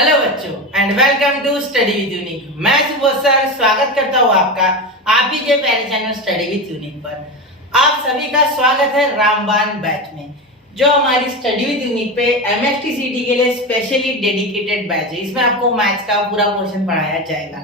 Hello बच्चों and welcome to study with Unique. मैं Subodh sir स्वागत करता हूँ आपका आप ही के प्यारे चैनल स्टडी विद यूनिक पर। आप सभी का स्वागत है रामबान बैच में, जो हमारी स्टडी विद यूनिक पे एमएसटी के लिए स्पेशली डेडिकेटेड बैच है। इसमें आपको मैथ्स का पूरा पोर्शन पढ़ाया जाएगा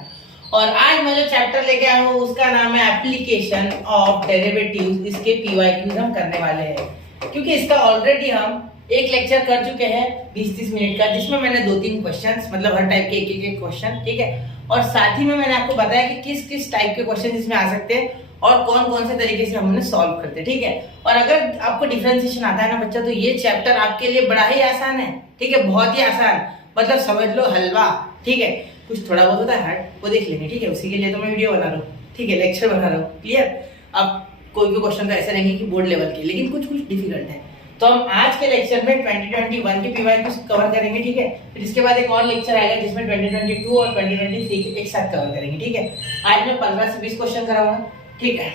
और आज मैं जो चैप्टर लेके आया हूँ उसका नाम है एप्लीकेशन ऑफ डेरिवेटिव्स। इसके पीवाईक्यूज हम करने वाले हैं क्योंकि इसका ऑलरेडी हम एक लेक्चर कर चुके हैं 20-30 मिनट का, जिसमें मैंने 2-3 क्वेश्चंस मतलब हर टाइप के एक क्वेश्चन, ठीक है। और साथ ही में मैंने आपको बताया कि किस किस टाइप के क्वेश्चन इसमें आ सकते हैं और कौन कौन से तरीके से हम उन्हें सॉल्व करते हैं, ठीक है। और अगर आपको डिफरेंशिएशन आता है ना बच्चा, तो ये चैप्टर आपके लिए बड़ा ही आसान है, ठीक है, बहुत ही आसान, मतलब समझ लो हलवा, ठीक है। कुछ थोड़ा बहुत होता है हार्ड, वो देख लेंगे, ठीक है। उसी के लिए तो मैं वीडियो बना रहा हूँ, ठीक है, लेक्चर बना रहा हूँ, क्लियर। अब कोई भी क्वेश्चन तो ऐसे रहेंगे कि बोर्ड लेवल के, लेकिन कुछ कुछ डिफिकल्ट है। तो हम आज के लेक्चर में 2021 के पीवाईक्यूज कवर करेंगे, ठीक है। फिर इसके बाद एक और लेक्चर आएगा जिसमें 2022 और 2023 एक साथ कवर करेंगे, ठीक है। आज मैं 15 से 20 क्वेश्चन कराऊंगा, ठीक है।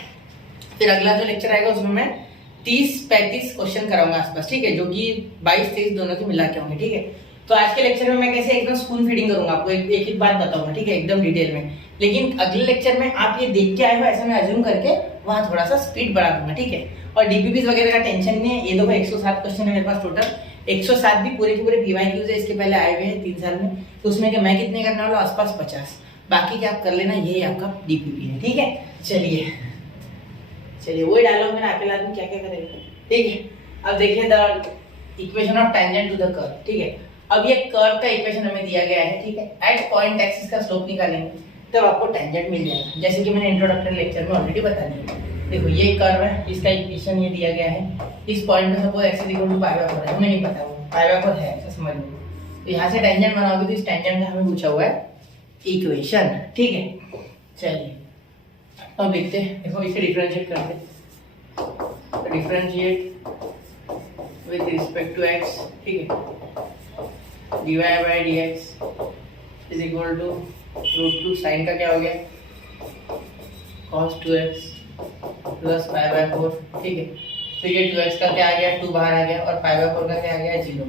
फिर अगला जो लेक्चर आएगा उसमें मैं 30-35 क्वेश्चन कराऊंगा आसपास, ठीक है, जो कि 22-23 दोनों के मिला के होंगे, ठीक है। तो आज के लेक्चर में मैं कैसे एकदम स्पून फीडिंग करूंगा, आपको एक बात बताऊंगा, ठीक है, एकदम डिटेल में। लेकिन अगले लेक्चर में आप ये देख के आए हो ऐसा मैं अज्यूम करके वहां थोड़ा सा स्पीड बढ़ा दूंगा, ठीक है। और डीपीपीस वगैरह का टेंशन नहीं है। ये देखो 107 क्वेश्चन है मेरे पास टोटल, 107 भी पूरे के पूरे पीवाईक्यूज है, इसके पहले आए हुए हैं 3 साल में। तो उसमें क्या मैं कितने करने वाला, आसपास 50, बाकी क्या आप कर लेना, यही आपका डीपीपी है, ठीक है। चलिए वही डायलॉग मैंने अकेला आदमी क्या क्या करेगा, ठीक है। अब देखिए the equation of tangent to the curve, ठीक है। अब ये कर्व का इक्वेशन हमें दिया गया है, ठीक है। एट पॉइंट एक्सिस का स्लोप निकालेंगे तब आपको टेंजेंट मिल जाएगा, जैसे कि मैंने इंट्रोडक्टरी लेक्चर में ऑलरेडी बता दिया। देखो ये कर्व है, इसका इक्वेशन ये दिया गया है। इस पॉइंट पे suppose x equal to pi by 4 है, हमें नहीं पता वो पाई बाय 4 है, ऐसा समझ लो। तो यहाँ से टेंजेंट बनाओगे तो इस टेंजेंट का हमें पूछा हुआ है इक्वेशन, ठीक है। चलिए अब देखते हैं, देखो इसे डिफरेंशिएट करते हैं। Differentiate with respect to x, ठीक है। dy by dx is equal to √2 sine का क्या हो गया cos 2x plus pi by 4, ठीक है। तो ये 2x का क्या आ गया, 2 बाहर आ गया, और पाई बाय 4 का क्या आ गया, 0,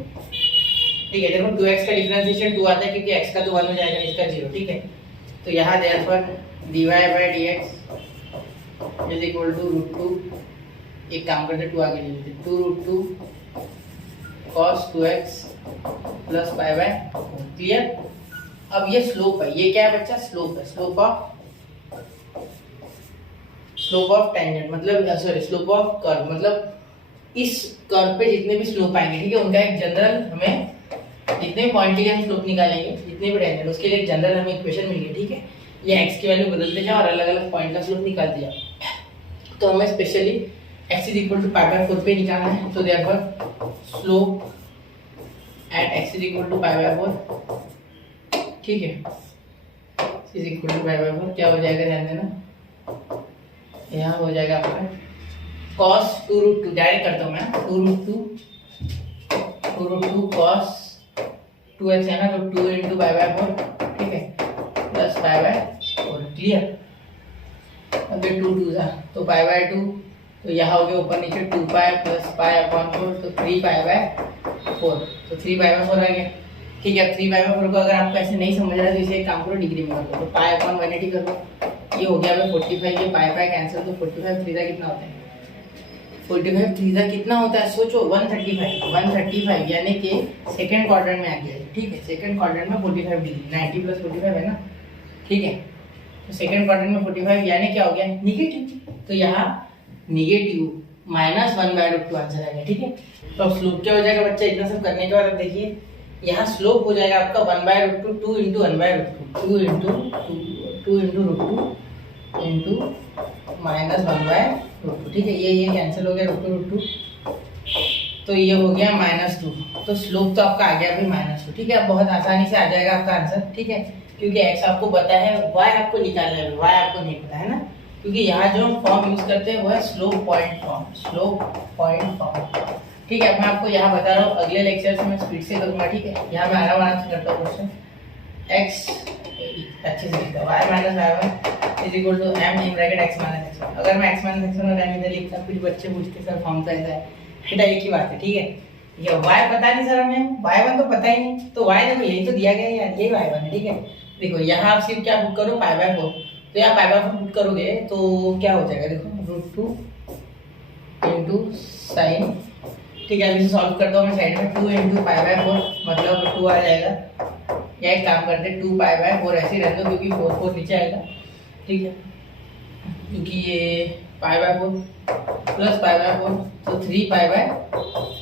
ठीक है। देखो 2x का डिफरेंशिएशन 2 आता है क्योंकि x का तो 1 हो जाएगा, इसका 0, ठीक है। तो यहाँ therefore dy by dx is equal to √2, एक काम करते 2 आगे ले लेते, 2√2 cos 2x plus pi by 4, clear. अब ये स्लोप है, ये क्या है बच्चा, स्लोप है, स्लोप ऑफ टेंजेंट मतलब सॉरी स्लोप ऑफ कर्व, मतलब इस कर्व पे जितने भी स्लोप आएंगे, ठीक है, उनका एक जनरल हमें जितने भी पॉइंट के लिए हम स्लोप निकालेंगे, जितने भी टेंजेंट, उसके लिए एक जनरल हमें इक्वेशन मिल गई, ठीक है। ये x की वैल्यू बदलते जाओ और अलग अलग पॉइंट का स्लोप निकालते जाओ। तो हमें specially x is equal to pi by 4 पे निकालना है। तो therefore slope at x is equal to pi by 4, ठीक है, is equal to pi by 4 क्या हो जाएगा, ध्यान देना, यहाँ हो जाएगा आपका cos 2√2, डायरेक्ट करता हूँ मैं, 2√2 cos 2x है ना, तो 2 इंटू पाई बाय 4, ठीक है, प्लस पाई बाय 4, क्लियर। अब 2 था तो पाई बाय 2, तो यहाँ हो गया ऊपर नीचे 2 पाई प्लस पाई अपॉन 4, तो 3 पाई बाय 4, तो 3 पाई बाय 4 आ गया, ठीक है। 3 पाई बाय 4 को अगर आपको ऐसे नहीं समझ रहा है तो इसे एक काम करो, डिग्री में कर दो, तो पाई अपॉन 180 कर दो, ये हो गया 45, ये पाई पाई कैंसिल, तो 45 3 कितना होता है, 45 3 कितना होता है, सोचो 135 यानी कि सेकंड क्वाड्रेंट में आ गया, ठीक है। सेकंड क्वाड्रेंट में 45 डिग्री, 90 प्लस 45 है ना, ठीक है। तो सेकंड क्वाड्रेंट में 45 यानी क्या हो गया, निगेटिव, तो यहाँ निगेटिव -1/√2 आंसर आ गया, ठीक है। तो अब स्लोप क्या हो जाएगा बच्चा, इतना सब करने के बाद देखिए यहाँ स्लोप हो जाएगा आपका 1/√2, 2 इंटू 1/√2, 2 इंटू √2 इंटू -1/√2, ठीक है। ये कैंसिल हो गया, √2, तो ये हो गया -2, तो स्लोप तो आपका आ गया अभी -2, ठीक है। अब बहुत आसानी से आ जाएगा आपका आंसर, ठीक है, क्योंकि x आपको पता है, y आपको निकालना है, y आपको नहीं पता है ना, क्योंकि यहाँ जो हम फॉर्म यूज करते हैं वो है स्लोप पॉइंट फॉर्म, ठीक है। मैं आपको यहाँ बता रहा हूँ, अगले लेक्चर से मैं स्पीड से करूँगा, ठीक है। यहाँ मैं आराम से करता हूँ क्वेश्चन, x अच्छे से लिखता हूँ, y minus y1 is equal to m in bracket x minus x1। अगर मैं x माइनस x1 और m इधर लिखता फिर बच्चे पूछते सर फॉर्म तो ऐसा है, बेटा एक ही बात है, ठीक है। ये y पता नहीं सर हमें, y1 तो पता ही नहीं, तो y देखो यही तो दिया गया है यार, यही y1 है, ठीक है। देखो यहाँ आप सिर्फ क्या पुट करो π/4, तो यहाँ π/4 पुट करोगे तो क्या हो जाएगा, देखो √2 इंटू साइन, ठीक है। अब इसे सॉल्व कर दो मैं साइड में, 2 इंटू π/4 मतलब 2 आ जाएगा, या एक काम करते 2 π/4 ऐसे ही रहने दो क्योंकि 4 नीचे आएगा, ठीक है, क्योंकि ये π/4 प्लस π/4 तो 3 π/4,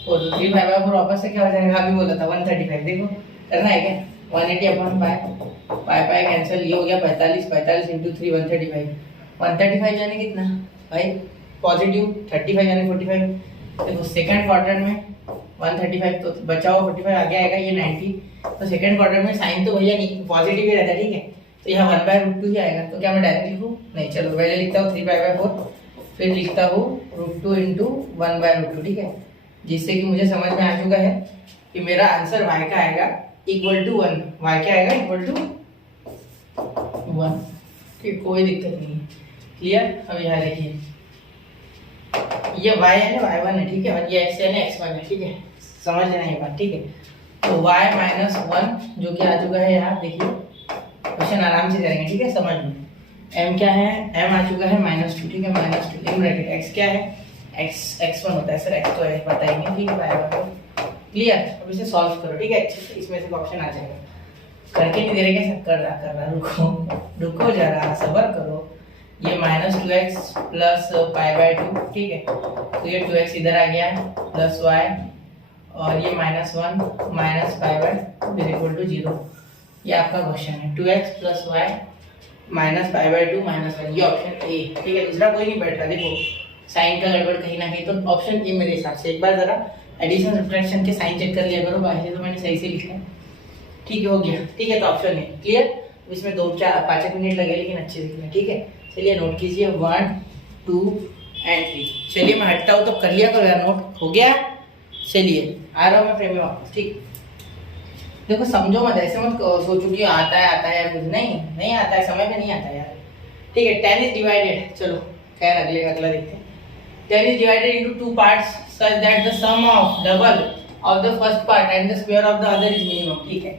तो 3 π/4 वापस से क्या हो जाएगा, अभी बोला था 135, देखो करना है क्या, 180/π, पाई कैंसिल, ये हो गया 45 इंटू 3 135 यानी कितना भाई पॉजिटिव, 35 यानी 45। देखो सेकंड क्वार्टर में 135 तो बचा हुआ 45 आगे आएगा, ये 90, तो सेकंड क्वार्टर में साइन तो भैया नहीं पॉजिटिव ही रहता है, ठीक है, तो यहाँ 1/√2 ही आएगा। तो क्या मैं डायरेक्ट लिखूँ, नहीं चलो पहले लिखता हूँ 3π/4, फिर लिखता हूँ √2 इंटू 1/√2, ठीक है, जिससे कि मुझे समझ में आ चुका है कि मेरा आंसर y का आएगा इक्वल टू 1, y क्या आएगा इक्वल टू 1, ठीक, कोई दिक्कत नहीं है, क्लियर। अब यहाँ देखिए ये y है ना y1 है, ठीक है, और ये x है ना x1 है, ठीक है, समझ लेना ये बात, ठीक है। तो y माइनस 1 जो कि आ चुका है यहाँ, देखिए क्वेश्चन आराम से करेंगे, ठीक है, समझ में। m क्या है, m आ चुका है -2, ठीक है, -2 इन ब्रैकेट, x क्या है, x1 होता है सर, x तो है बताएंगे, ठीक है, पाएगा क्लियर। अब इसे सॉल्व करो, ठीक है, इसमें से ऑप्शन आ जाएगा, करके नहीं दे रहे क्या, कर रहा रुको जरा सब्र करो। ये -2x प्लस π/2, ठीक है, तो ये 2x इधर आ गया प्लस y, और ये -1 माइनस π/2 इक्वल टू 0, ये आपका क्वेश्चन है, 2x प्लस y माइनस π/2 -1, ये ऑप्शन ए, ठीक है, दूसरा कोई नहीं बैठ रहा, देखो साइन का गड़बड़ कहीं ना कहीं, तो ऑप्शन ए मेरे हिसाब से। एक बार जरा एडिशन सब्ट्रैक्शन के साइन चेक कर लिया करो, बाकी तो मैंने सही से लिखा है, ठीक है, हो गया, ठीक है, तो ऑप्शन ए क्लियर। इसमें 2-4-5 मिनट लगे लेकिन अच्छे दिख रहे हैं, ठीक है, चलिए नोट कीजिए 1 2 एंड 3। चलिए मैं हटता हूँ तो कर लिया करो यार, नोट हो गया, चलिए आ रहा हूँ मैं फ्रेम में वापस, ठीक। देखो समझो मत, ऐसे मत सोचो कि आता है यार, कुछ नहीं आता है, समय में नहीं आता यार, ठीक है। 10 इज डिवाइडेड, चलो खैर अगला देखते हैं। 10 is divided into 2 parts such that the sum of double of the first part and the square of the other is minimum, ठीक है।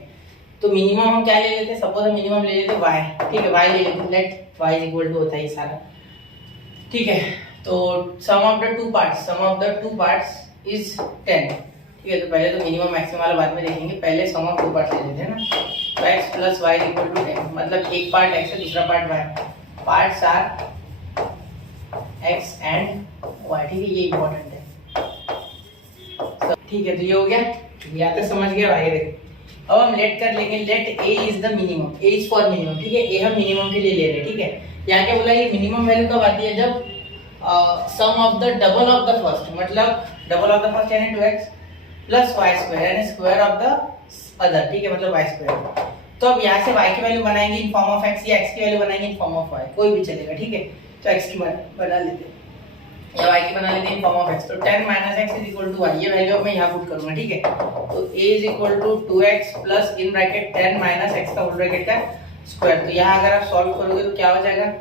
तो मिनिमम हम क्या ले लेते हैं, सपोज हम मिनिमम ले लेते y, ठीक है, y ले लेते, let y is equal to होता है ये सारा, ठीक है। तो sum of the two parts is 10, ठीक है, तो पहले तो मिनिमम मैक्सिमम वाला बाद में देखेंगे, पहले सम ऑफ 2 पार्ट्स ले लेते हैं ना, तो x plus y equal to 10, मतलब एक पार्ट x है दूसरा part y, parts are x and y, ठीक है, ये इंपॉर्टेंट है, ठीक है, तो ये हो गया, या तो समझ गया भाई। देखो अब हम लेट कर लेंगे, let a is the minimum, a is for minimum, ठीक है, a हम मिनिमम के लिए ले रहे हैं, ठीक है। यहाँ क्या बोला, ये मिनिमम वैल्यू कब आती है, जब sum of the double of the first, मतलब डबल ऑफ द फर्स्ट यानी 2x प्लस y स्क्वायर यानी स्क्वायर ऑफ द अदर, ठीक है, मतलब y स्क्वायर। तो अब यहाँ से y की वैल्यू बनाएंगे इन फॉर्म ऑफ x, या x की वैल्यू बनाएंगे इन फॉर्म ऑफ y, कोई भी चलेगा, ठीक है। तो x की बना लेते हैं या y की बना लेते हैं इन फॉर्म ऑफ x, तो 10 - x is equal to y, ये वैल्यू मैं यहाँ पुट करूंगा, ठीक है। तो a is equal to 2x plus in bracket 10 - x का होल ब्रैकेट का स्क्वायर। तो यहाँ अगर आप सॉल्व करोगे तो क्या हो जाएगा,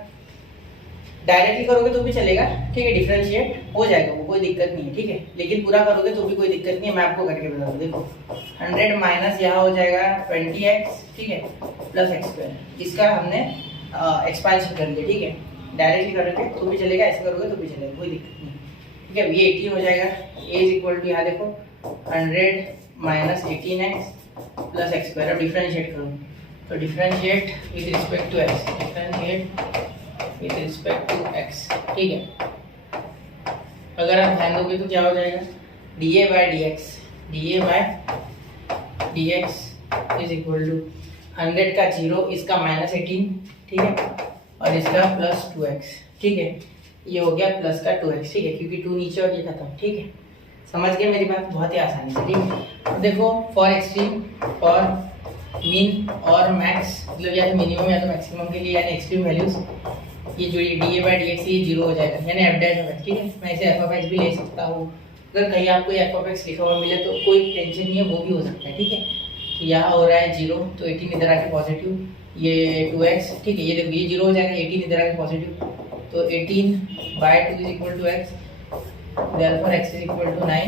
डायरेक्टली करोगे तो भी चलेगा, ठीक है, डिफरेंशिएट हो जाएगा वो, कोई दिक्कत नहीं है, ठीक है, लेकिन पूरा करोगे तो भी कोई दिक्कत नहीं है, मैं आपको करके बता दूं। देखो 100 माइनस यहाँ हो जाएगा 20x, ठीक है, प्लस x स्क्वायर, इसका हमने एक्सपांशन कर लिया, ठीक है, डायरेक्टली करोगे तो भी चलेगा, ऐसे करोगे तो भी चलेगा, कोई दिक्कत नहीं, ठीक है। ये 18 हो जाएगा, a इज इक्वल टू यहाँ देखो 100 minus 18x plus x square. अब डिफरेंशिएट करो, तो differentiate with respect to x, differentiate with respect to x, ठीक है। अगर आप ध्यान दोगे तो क्या हो जाएगा, dA by dx is equal to 100 का 0, इसका -18, ठीक है, और इसका प्लस 2x, ठीक है, ये हो गया प्लस का 2x, ठीक है, क्योंकि 2 नीचे और ये खत्म, ठीक है, समझ गए मेरी बात, बहुत ही आसानी से, ठीक है। तो देखो फॉर एक्सट्रीम, फॉर मीन और मैक्स, मतलब या तो मिनिमम या तो मैक्सिमम के लिए, यानी एक्सट्रीम वैल्यूज, ये जो ये dA बाय dx ये 0 हो जाएगा, यानी f डैश ऑफ x, ठीक है। मैं इसे f ऑफ x भी ले सकता हूँ, अगर कहीं आपको f ऑफ x लिखा हुआ मिले तो कोई टेंशन नहीं है, वो भी हो सकता है, ठीक है। तो यहाँ हो रहा है 0, तो 18 इधर आके पॉजिटिव, ये 2x, ठीक है, ये देखो ये 0 हो जाएगा, 18 इधर आके पॉजिटिव, तो 18 by 2 is equal to x, therefore x is equal to 9,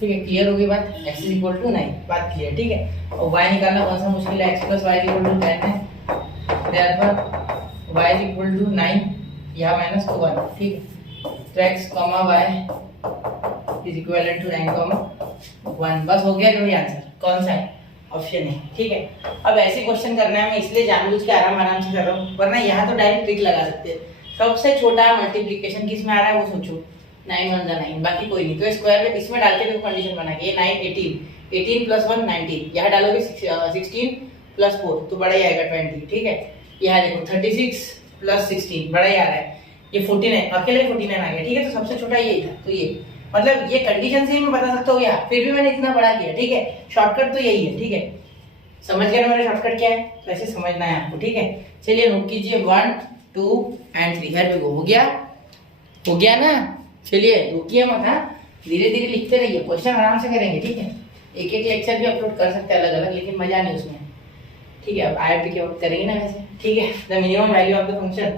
ठीक है, क्लियर होगी बात। x इज इक्वल टू 9, बात क्लियर, ठीक है। और y निकालना कौन सा मुश्किल है, x plus y is equal to 10 है, therefore y is equal to 9, यहाँ माइनस 1, ठीक है। तो x comma y is equal to 9 comma 1, बस हो गया जो ये आंसर कौन सा है, ऑप्शन है, ठीक है। अब ऐसे क्वेश्चन करना है, मैं इसलिए जानबूझ के आराम से कर रहा हूँ, वरना यहाँ तो डायरेक्ट ट्रिक लगा सकते हैं। सबसे छोटा मल्टीप्लिकेशन किस में आ रहा है वो सोचो, 9 1 जा 9, बाकी कोई नहीं। तो स्क्वायर में इसमें डाल के देखो कंडीशन बना के, ये 9 18, 18 प्लस 1 19, यहाँ डालोगे 16 प्लस 4 तो बड़ा ही आएगा 20, ठीक है। यहाँ देखो 36 प्लस 16 बड़ा ही आ रहा है, ये 49, अकेले 49 आ गया, ठीक है। तो सबसे छोटा यही था, तो ये मतलब ये कंडीशन से ही मैं बता सकता हूँ यार, फिर भी मैंने इतना बड़ा किया, ठीक है। शॉर्टकट तो यही है, ठीक है। समझ गए ना मेरा शॉर्टकट क्या है, तो ऐसे समझना है आपको, ठीक है। चलिए नोट कीजिए 1 2 एंड 3, हेयर वी गो, हो गया ना। चलिए रुकिए मत, हाँ धीरे धीरे लिखते रहिए, क्वेश्चन आराम से करेंगे, ठीक है। एक एक लेक्चर भी अपलोड कर सकते हैं अलग अलग, लेकिन मजा नहीं उसमें, ठीक है। अब IIT के वक्त करेंगे ना वैसे, ठीक है। The minimum value of the function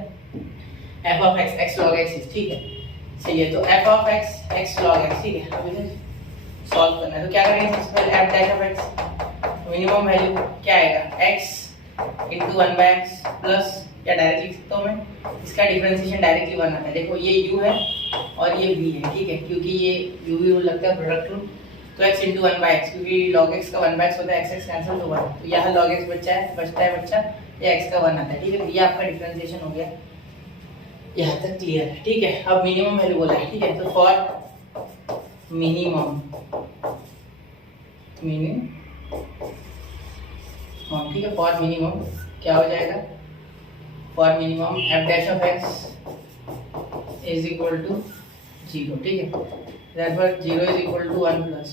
f of x x log x, ठीक है। चलिए तो f of x x log x, ठीक है। अब इसे सॉल्व करना है, तो क्या करेंगे, सबसे पहले f dash of x minimum value क्या आएगा, x इंटू 1/x प्लस, या डायरेक्ट लिख सकता हूँ मैं, इसका डिफरेंशिएशन डायरेक्टली 1 आता है। देखो ये u है और ये v है, ठीक है, क्योंकि ये u v लगता है प्रोडक्ट रूल, तो x इंटू 1/x, क्योंकि log x का 1/x होता है, x कैंसिल तो 1, तो यहाँ log x बचता है, ये x का 1 आता है, ठीक है। तो ये आपका डिफरेंशिएशन हो गया, यहाँ तक क्लियर है, ठीक है। अब मिनिमम वैल्यू बोला है, ठीक है। तो फॉर मिनिमम, ठीक है, फॉर मिनिमम क्या हो जाएगा, for minimum f dash of x is equal to 0, ठीक है। Therefore 0 is equal to 1 plus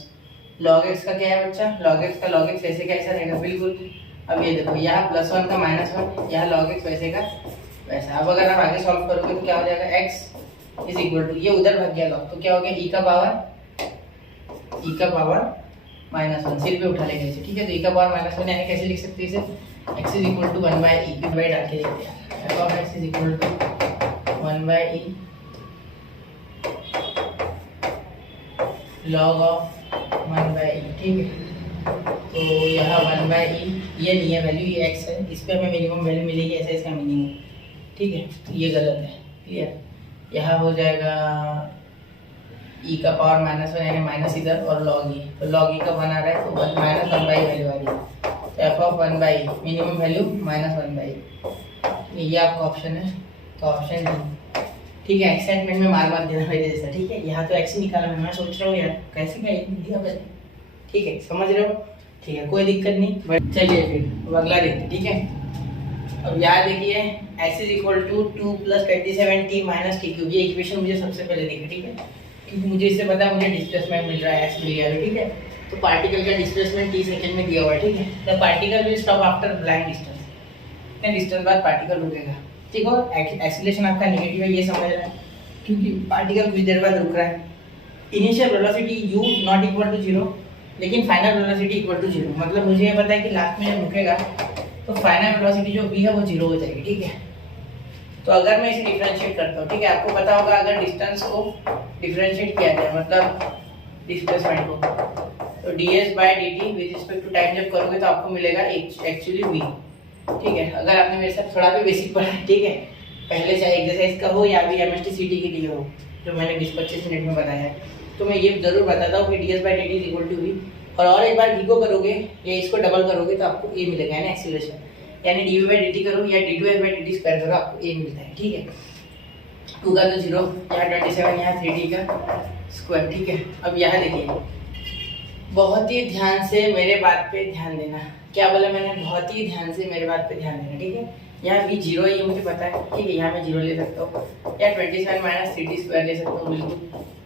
log x का क्या है बच्चा, log x का log x ऐसे कैसा रहेगा, बिल्कुल। अब ये देखो यहाँ +1 का -1, यहाँ log x वैसे का वैसा। अब अगर आप आगे सॉल्व करोगे तो क्या हो जाएगा, x इज इक्वल टू, ये उधर भाग गया log, तो क्या हो गया e का पावर -1, सिर पे उठा लेंगे इसे, ठीक है। तो e का पावर -1 यानी कैसे लिख सकते हैं इसे, x is equal to 1/e, divide डाल के देखते हैं, f of x is equal to 1/e log of 1/e, ठीक है। तो यहाँ 1/e ये नहीं है वैल्यू, ये x है, इस पे हमें मिनिमम वैल्यू मिलेगी, ऐसा इसका मीनिंग है, ठीक है। तो ये गलत है, क्लियर। यहाँ हो जाएगा e का पावर -1 यानी माइनस इधर और log e, तो log e का 1 आ रहा है, तो 1 -1/e वैल्यू आ रही है, तो f of 1/e minimum value -1/e, ये आपका ऑप्शन है, तो ऑप्शन डी, ठीक है। एक्साइटमेंट में मार मत देना मेरे जैसा, ठीक है। यहाँ तो x ही निकाला, मैं सोच रहा हूँ यार कैसे क्या दिया मैंने, ठीक है, समझ रहे हो, ठीक है, कोई दिक्कत नहीं। बट चलिए फिर अगला देखते, ठीक है। अब याद देखिए x is equal to 2 + 27t - t³, ये इक्वेशन मुझे सबसे पहले दिखा, ठीक है, क्योंकि मुझे इससे पता है मुझे डिस्प्लेसमेंट मिल रहा है, x मिल गया, ठीक है। तो पार्टिकल का डिस्प्लेसमेंट t सेकंड में दिया हुआ है, ठीक है। The particle will stop after blank distance, इतने डिस्टेंस बाद पार्टिकल रुकेगा, ठीक है। एक्सीलरेशन आपका नेगेटिव है, ये समझ रहे हैं, क्योंकि पार्टिकल कुछ देर बाद रुक रहा है। Initial velocity u not equal to 0, लेकिन फाइनल वेलोसिटी इक्वल टू 0, मतलब मुझे ये पता है कि लास्ट में जब रुकेगा तो फाइनल वेलोसिटी जो v है वो 0 हो जाएगी, ठीक है। तो अगर मैं इसे डिफरेंशिएट करता हूँ, ठीक है, आपको पता होगा अगर डिस्टेंस को डिफरेंशिएट किया जाए, मतलब डिस्प्लेसमेंट को, तो ds/dt with respect to time जब करोगे तो आपको मिलेगा एक्चुअली v, ठीक है। अगर आपने मेरे साथ थोड़ा भी बेसिक पढ़ा है, ठीक है, पहले चाहे एक्सरसाइज का हो या भी MST CT के लिए हो, जो मैंने 20-25 मिनट में बताया है, तो मैं ये जरूर बताता हूँ कि ds/dt is equal to v, और एक बार v को करोगे या इसको डबल करोगे तो आपको a मिलेगा, यानी एक्सीलरेशन, यानी dv/dt करो या d2f/dt स्क्वायर करो आपको a मिलता है, ठीक है। 2 का तो 0, यहाँ 27, यहाँ 3d का स्क्वायर, ठीक है। अब यहाँ देखिए, बहुत ही ध्यान से मेरे बात पे ध्यान देना, क्या बोला मैंने, बहुत ही ध्यान से मेरे बात पे ध्यान देना, ठीक है। यहाँ भी 0 है, ये मुझे पता है, ठीक है, यहाँ मैं 0 ले सकता हूँ, या 27 - 3d² ले सकता हूँ, बिल्कुल,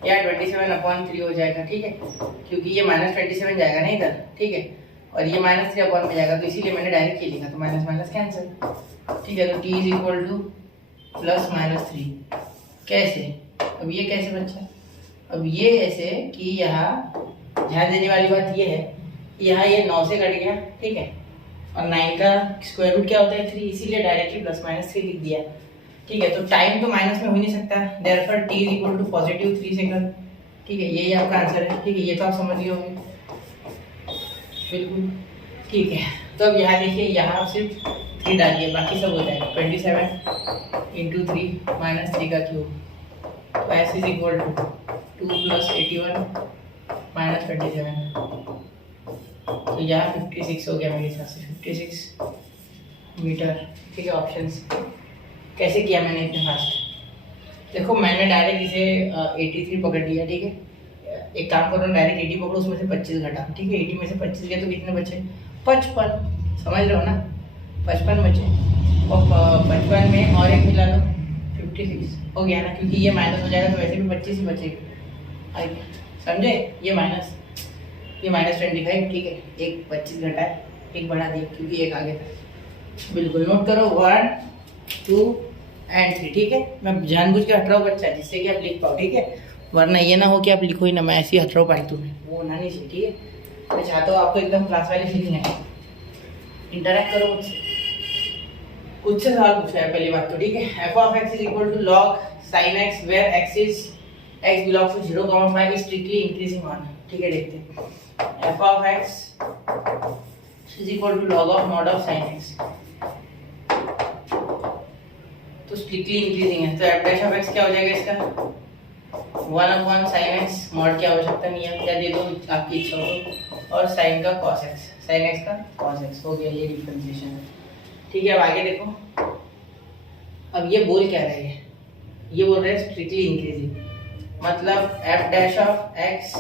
या 27/3 हो जाएगा, ठीक है, क्योंकि ये -27 जाएगा ना इधर, ठीक है, और ये -3 में जाएगा, तो इसीलिए मैंने डायरेक्ट ये लिखा, तो माइनस माइनस कैंसिल, ठीक है। तो t इज इक्वल टू +-3, कैसे, अब ये कैसे बच्चा, अब ये ऐसे कि यहाँ ध्यान देने वाली बात ये है, यहाँ ये 9 से कट गया, ठीक है, और 9 का स्क्वायर रूट क्या होता है 3, इसीलिए डायरेक्टली +-3 लिख दिया, ठीक है। तो टाइम तो माइनस में हो ही नहीं सकता, therefore t is equal to +3 second, ठीक है, यही आपका आंसर है। ठीक है, ये तो आप समझ गए होंगे बिल्कुल। ठीक है, तो अब यहाँ देखिए, यहाँ आप सिर्फ 3 डालिए, बाकी सब हो जाएगा। 27 इंटू 3 माइनस 3 का क्यूब, तो s is equal to 2 plus 81 minus 27, तो यहाँ 56 हो गया मेरे हिसाब से, 56 मीटर। ठीक है, ऑप्शंस कैसे किया मैंने इतने फास्ट? देखो मैंने डायरेक्ट इसे 83 पकड़ लिया। ठीक है, एक काम करो, डायरेक्ट 80 पकड़ो, उसमें से 25 घटा। ठीक है, 80 में से 25 गया तो कितने बचे? 55। समझ रहे हो ना, 55 बचे, और 55 में और एक मिला दो, 56 हो गया ना, क्योंकि ये माइनस हो जाएगा तो वैसे भी 25 ही बचेगा। समझे, ये माइनस 25। ठीक है, एक 25 घटा है, एक बढ़ा दिया क्योंकि एक आगे था। बिल्कुल नोट करो, 1 2 एंड 3। ठीक है, मैं जानबूझ के हट रहा हूँ बच्चा, जिससे कि आप लिख पाओ। ठीक है, वरना ये ना हो कि आप लिखो ही ना, मैं ऐसे ही हट रहा हूँ फालतू में, वो होना नहीं चाहिए। ठीक है, मैं चाहता हूँ आपको एकदम क्लास वाली फीलिंग है। इंटरेक्ट करो मुझसे, कुछ से सवाल पूछा है पहली बात तो। ठीक है, f of x is equal to log sine x where x belongs to 0,5 is strictly increasing on. ठीक है, देखते हैं, f of x is equal to log of mod of sine x, तो स्ट्रिक्टली इंक्रीजिंग है, तो F dash of x क्या हो जाएगा इसका? 1/sin x, मॉड की आवश्यकता नहीं है, क्या दे दो आपकी इच्छा हो, और साइन का cos x, साइन x का cos x हो गया, ये डिफरेंशिएशन है। ठीक है, अब आगे देखो, अब ये बोल क्या रहे हैं? ये बोल रहे हैं स्ट्रिक्टली इंक्रीजिंग, मतलब F dash of x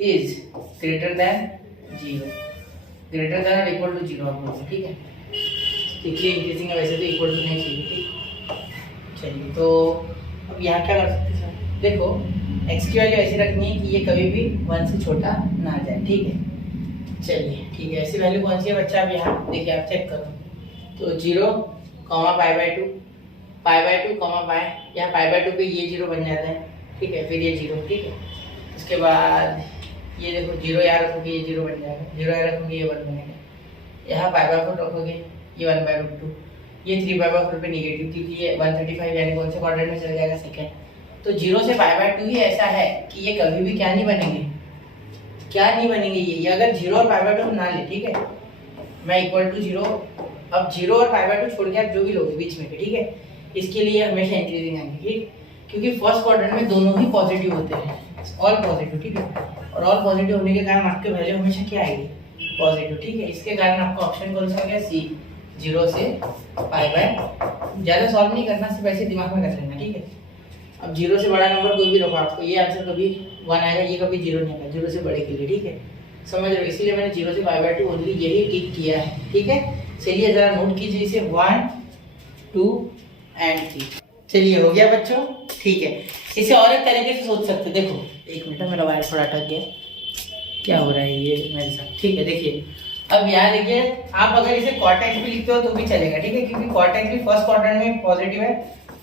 is greater than 0, greater than और इक्वल टू 0 आप बोलते हैं। ठीक है, स्ट्रिक्टली इंक्रीजिंग है, वैसे तो इक्वल टू नहीं चाहिए। ठीक, चलिए, तो अब यहाँ क्या कर सकते हैं? देखो x की वैल्यू ऐसी रखनी है कि ये कभी भी 1 से छोटा ना आ जाए। ठीक है, चलिए, ठीक है, ऐसी वैल्यू कौन सी है बच्चा? अब यहाँ देखिए, आप चेक करो, तो 0, π/2, π/2, π, यहाँ π/2 पे ये 0 बन जाता है। ठीक है, फिर ये 0। ठीक है, उसके बाद ये देखो 0 यहाँ रखोगे ये 0 बन जाएगा, 0 यहाँ रखोगे ये 1 बनेगा, यहाँ π/4 रखोगे ये 1/√2, ये 3/4 पे निगेटिव, क्योंकि ये 135 यानी कौन से क्वाड्रेंट में चल जाएगा? सेकंड। तो 0 से π/2 ही ऐसा है कि ये कभी भी क्या नहीं बनेंगे, क्या नहीं बनेंगे ये अगर 0 और π/2 ना ले। ठीक है, मैं इक्वल टू 0, अब 0 और π/2 छोड़ के आप जो भी लोगे बीच में, ठीक है, इसके लिए हमेशा इंक्रीजिंग आएंगे। ठीक, क्योंकि फर्स्ट क्वाड्रेंट में दोनों ही पॉजिटिव होते हैं, ऑल पॉजिटिव। ठीक है, और ऑल पॉजिटिव होने के कारण आपके वैल्यू हमेशा क्या आएगी? पॉजिटिव। ठीक है, इसके कारण आपका ऑप्शन कौन सा गया? सी, 0 से π/, ज़्यादा सॉल्व नहीं करना, सिर्फ ऐसे दिमाग में रख लेना। ठीक है, अब 0 से बड़ा नंबर कोई भी रखो, आपको ये आंसर कभी 1 आएगा, ये कभी 0 नहीं आएगा, 0 से बड़े के लिए। ठीक है, समझ रहे हो, इसीलिए मैंने 0 से π/2 ओनली यही टिक किया है। ठीक है, चलिए जरा नोट कीजिए इसे, 1 2 एंड 3। चलिए, हो गया बच्चों? ठीक है, इसे और एक तरीके से सोच सकते। देखो, एक मिनट, मेरा वायर थोड़ा अटक गया, क्या हो रहा है ये मेरे साथ? ठीक है, देखिए, अब यहाँ देखिए, आप अगर इसे cot x भी लिखते हो तो भी चलेगा। ठीक है, क्योंकि cot x भी फर्स्ट क्वाड्रेंट में पॉजिटिव है,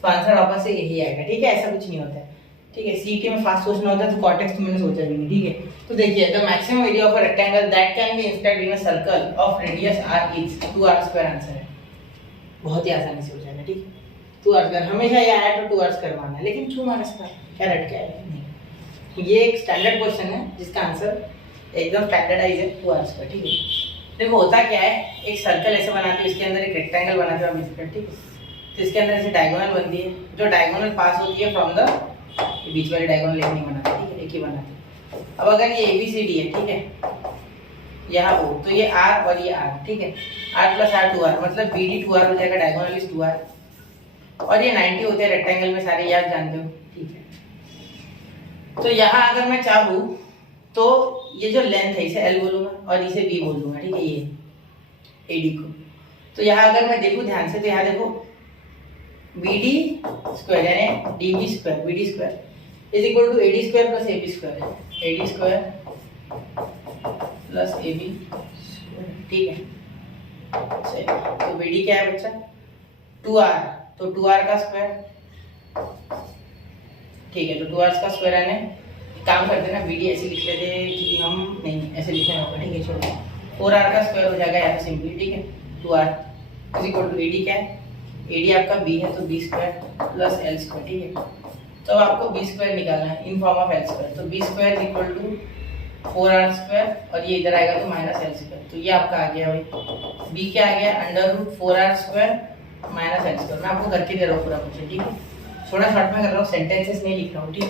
तो आंसर वापस से यही आएगा। ठीक है, ऐसा कुछ नहीं होता है। ठीक है, सीटी में फास्ट सोचना होता है, तो cot x तो मैंने सोचा भी नहीं। ठीक है, तो देखिए, the maximum area of a rectangle that can be inserted in a circle of radius r is 2r² answer है। बहुत ही आसानी से हो जाएगा। ठीक है, 2r², हमेशा ये आया तो 2r² मारना है, लेकिन क्यों माना इसका? क्या रट के आएगा? नहीं, ये एक स्टैंडर्ड क्वेश्चन है जिसका आंसर एकदम स्टैंडर्डाइज है, 2r²। ठीक है, देखो होता क्या है, एक सर्कल ऐसे बनाते हैं, इसके अंदर एक रेक्टेंगल बनाते हैं। ठीक है, तो इसके अंदर ऐसे डायगोनल बनती है, जो डायगोनल पास होती है फ्रॉम द, बीच वाली डायगोनल एक नहीं बनाते। ठीक है, एक ही बनाते। अब अगर ये ABCD है, ठीक है, यहाँ O, तो ये R और ये R। ठीक है, R + R 2R, मतलब BD 2R हो जाएगा, डायगोनल इज 2R, और ये 90 होते हैं रेक्टेंगल में सारे, याद जानते हो। ठीक है, तो यहाँ अगर मैं चाहूँ तो ये जो लेंथ है इसे L बोलूंगा और इसे B बोल दूंगा। ठीक है, ये AD को, तो यहाँ अगर मैं देखूँ ध्यान से, तो यहाँ देखो BD² यानी DB² BD² is equal to AD² + AB², AD² + AB²। ठीक है, चलिए, तो BD क्या है बच्चा? 2R, तो 2R का स्क्वायर। ठीक है, तो 2R का स्क्वायर आने काम करते ना, BD ऐसे लिख लेते कि हम नहीं ऐसे लिखना होगा। ठीक है, छोड़ो, 4R का स्क्वायर हो जाएगा यहाँ सिंपली। ठीक है, 2R is equal to AD क्या है? AD आपका B है, तो B² + L²। ठीक है, तो अब आपको बी स्क्वायर निकालना है in form of L square. तो B square equal to 4r square और ये इधर आएगा तो माइनस एल स्क्वायर। तो ये आपका आ गया भाई बी क्या आ गया under root 4r square minus l square. मैं आपको करके दे रहा हूँ पूरा कुछ, ठीक है, थोड़ा शॉर्ट में कर रहा हूँ, सेंटेंसेस नहीं लिख रहा हूँ, ठीक है।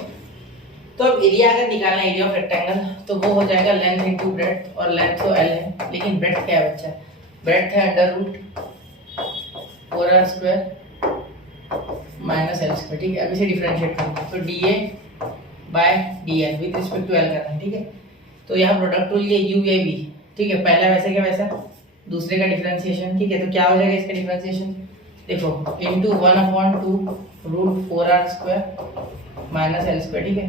तो अब एरिया अगर निकालना है एरिया ऑफ रेक्टेंगल तो वो हो जाएगा लेंथ इनटू ब्रेड्थ, और लेंथ तो एल है लेकिन ब्रेड्थ क्या है बच्चा, ब्रेड्थ है under root 4r square minus l square, ठीक है। अब इसे डिफरेंशिएट करेंगे तो D A by D l with respect to l करना है, ठीक है। तो यहाँ प्रोडक्ट रूल ये यू ए बी, ठीक है, पहला वैसे क्या वैसा, दूसरे का डिफरेंशिएशन, ठीक है। तो क्या हो जाएगा इसका डिफरेंशिएशन, देखो into 1/2 root 4r square minus l square, ठीक है।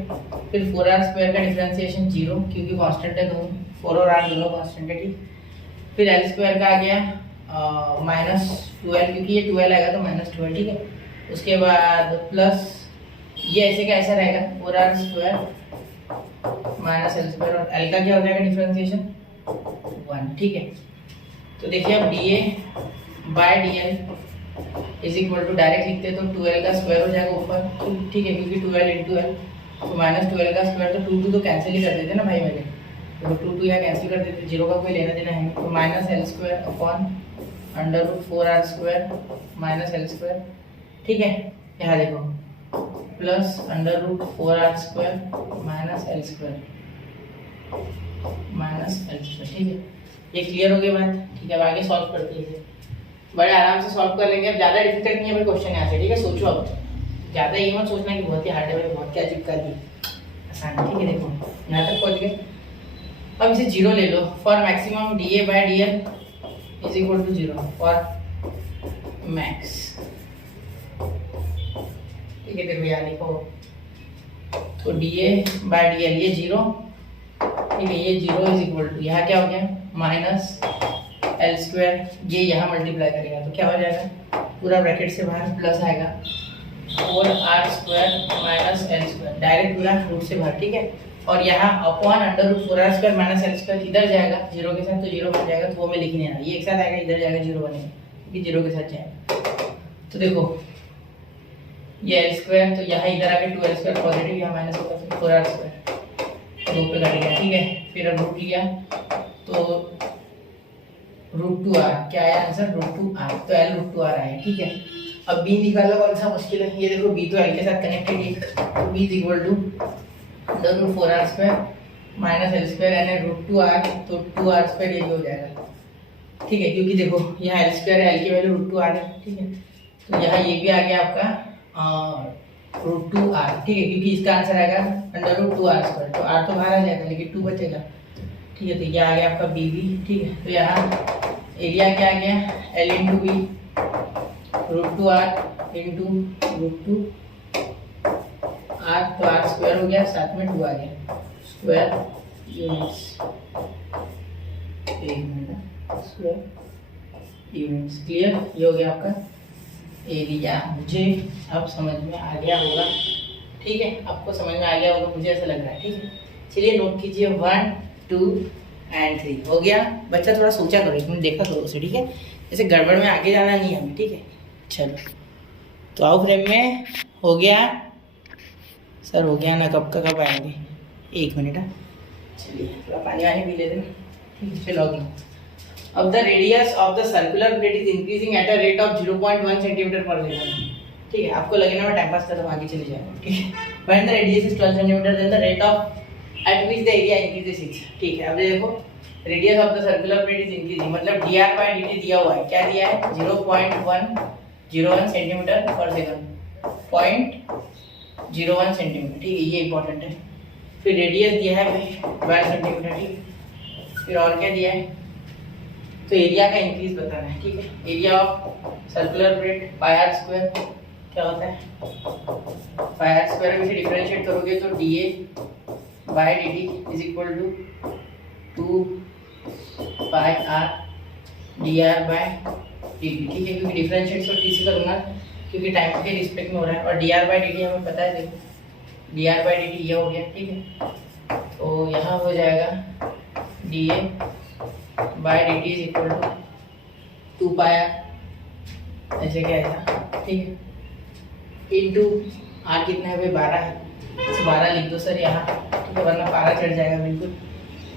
फिर 4r स्क्वायर का डिफरेंशिएशन 0 क्योंकि कांस्टेंट है दोनों, 4 और r दोनों कांस्टेंट है, ठीक। फिर एल स्क्वायर का आ गया माइनस 2l क्योंकि ये 2l आएगा तो माइनस 2l, ठीक है। उसके बाद प्लस ये ऐसे का ऐसा रहेगा 4r square minus l square, और एल का क्या हो जाएगा डिफरेंशिएशन 1, ठीक है। तो देखिए अब d A by D L is equal to direct लिखते हैं तो 2l का स्क्वायर हो जाएगा ऊपर, ठीक है, क्योंकि 2l इंटू एल तो माइनस 2l का स्क्वायर, तो 2 तो कैंसिल ही कर देते ना भाई मेरे, तो 2 यहाँ कैंसिल कर देते, जीरो का कोई लेना देना है, तो minus l square upon under root 4r square minus l square, ठीक है। यहाँ देखो plus under root 4r square minus l square, ठीक है। ये क्लियर हो गई बात, ठीक है। अब आगे सॉल्व करते हैं, बड़े आराम से सॉल्व कर लेंगे, अब ज़्यादा डिफिकल्ट नहीं है भाई क्वेश्चन यहाँ से, ठीक है। सोचो अब ज़्यादा ये मत सोचना कि बहुत ही हार्ड है भाई, बहुत क्या चिपका दी, आसान है, ठीक है। देखो यहाँ तक पहुँच गए, अब इसे 0 ले लो for maximum D A by D L is equal to 0 for max, ठीक है। फिर भैया लिखो तो D A by D L ये 0, ठीक है, ये 0 इज इक्वल टू यहाँ क्या हो गया माइनस एल स्क्वायर, ये यहाँ मल्टीप्लाई करेगा तो क्या हो जाएगा पूरा ब्रैकेट से बाहर प्लस आएगा 4r square minus l square, direct पूरा रूट से बाहर, ठीक है। और यहाँ upon under root 4r square minus l square इधर जाएगा 0 के साथ, तो 0 बन जाएगा, तो वो मैं लिख नहीं रहा, ये एक साथ आएगा इधर जाएगा 0 बनेगा क्योंकि 0 के साथ जाएगा। तो देखो ये एल स्क्वायर, तो यहाँ इधर आके 2l स्क्वायर पॉजिटिव, यहाँ माइनस होगा, फिर 4r स्क्वायर 2 पे कटेगा, ठीक है। फिर अब रूट लिया तो रूट 2r क्या आया आंसर, रूट 2r, तो l रूट 2r आया, ठीक है। अब b निकालना कौन सा मुश्किल है, ये देखो b तो l के साथ कनेक्टेड है, तो b is equal to under root 4r square minus l square यानी रूट 2r, तो 2r स्क्वायर ये भी हो जाएगा, ठीक है, क्योंकि देखो यहाँ एल स्क्वायर है, l की वैल्यू रूट 2r है, ठीक है। तो यहाँ ये भी आ गया आपका रूट 2r, ठीक है, क्योंकि इसका आंसर आएगा अंडर रूट 2r स्क्वायर, तो r तो बाहर आ जाएगा लेकिन 2 बचेगा, ठीक है। तो ये आ गया आपका बी भी, ठीक है। तो यहाँ एरिया क्या आ गया l into b root 2r into root 2r, तो r स्क्वायर हो गया, साथ में 2 आ गया स्क्वायर यूनिट्स, एक मिनट स्क्वायर यूनिट्स, क्लियर, ये हो गया आपका एरिया। मुझे अब समझ में आ गया होगा, ठीक है, आपको समझ में आ गया होगा मुझे ऐसा लग रहा है, ठीक है। चलिए नोट कीजिए 1 2 एंड 3 हो गया। बच्चा थोड़ा सोचा करो, एक मिनट देखा करो उसे, ठीक है, जैसे गड़बड़ में आगे जाना नहीं है हमें, ठीक है। चलो तो आओ फ्रेम में, हो गया सर, हो गया ना, कब का कब आएंगे, एक मिनट है, चलिए थोड़ा पानी वानी पी लेते हैं, ठीक है। फिर logging of the radius of the circular plate is increasing at a rate of 0.1 cm per second, ठीक है। आपको लगे ना मैं टाइम पास कर रहा हूँ, आगे चले जाएगा, ठीक है। when the radius is 12 cm then the rate of at which the area increases 6, ठीक है। अब देखो radius of the circular plate is increasing, मतलब dr by dt दिया हुआ है, क्या दिया है 0.101 cm per second, 0.01 cm, ठीक है, ये इंपॉर्टेंट है। फिर रेडियस दिया है 12 cm, ठीक। फिर और क्या दिया है, तो एरिया का इंक्रीज बताना है, ठीक है। Area of circular plate pi r square क्या होता है, पाई आर स्क्वायर में से डिफरेंशिएट करोगे तो D A by d T is equal to 2 pi r d r by d t, ठीक है, क्योंकि डिफरेंशिएट तो टी से करूँगा क्योंकि टाइम के रिस्पेक्ट में हो रहा है, और d r by d t हमें पता है, देखो d r by d t ये हो गया, ठीक है। तो यहाँ हो जाएगा d A by d T is equal to 2 pi r, ऐसे क्या आएगा, ठीक है, इंटू आर कितना है भाई 12 है, 12 लिख दो सर यहाँ, ठीक है, वरना पारा चढ़ जाएगा बिल्कुल।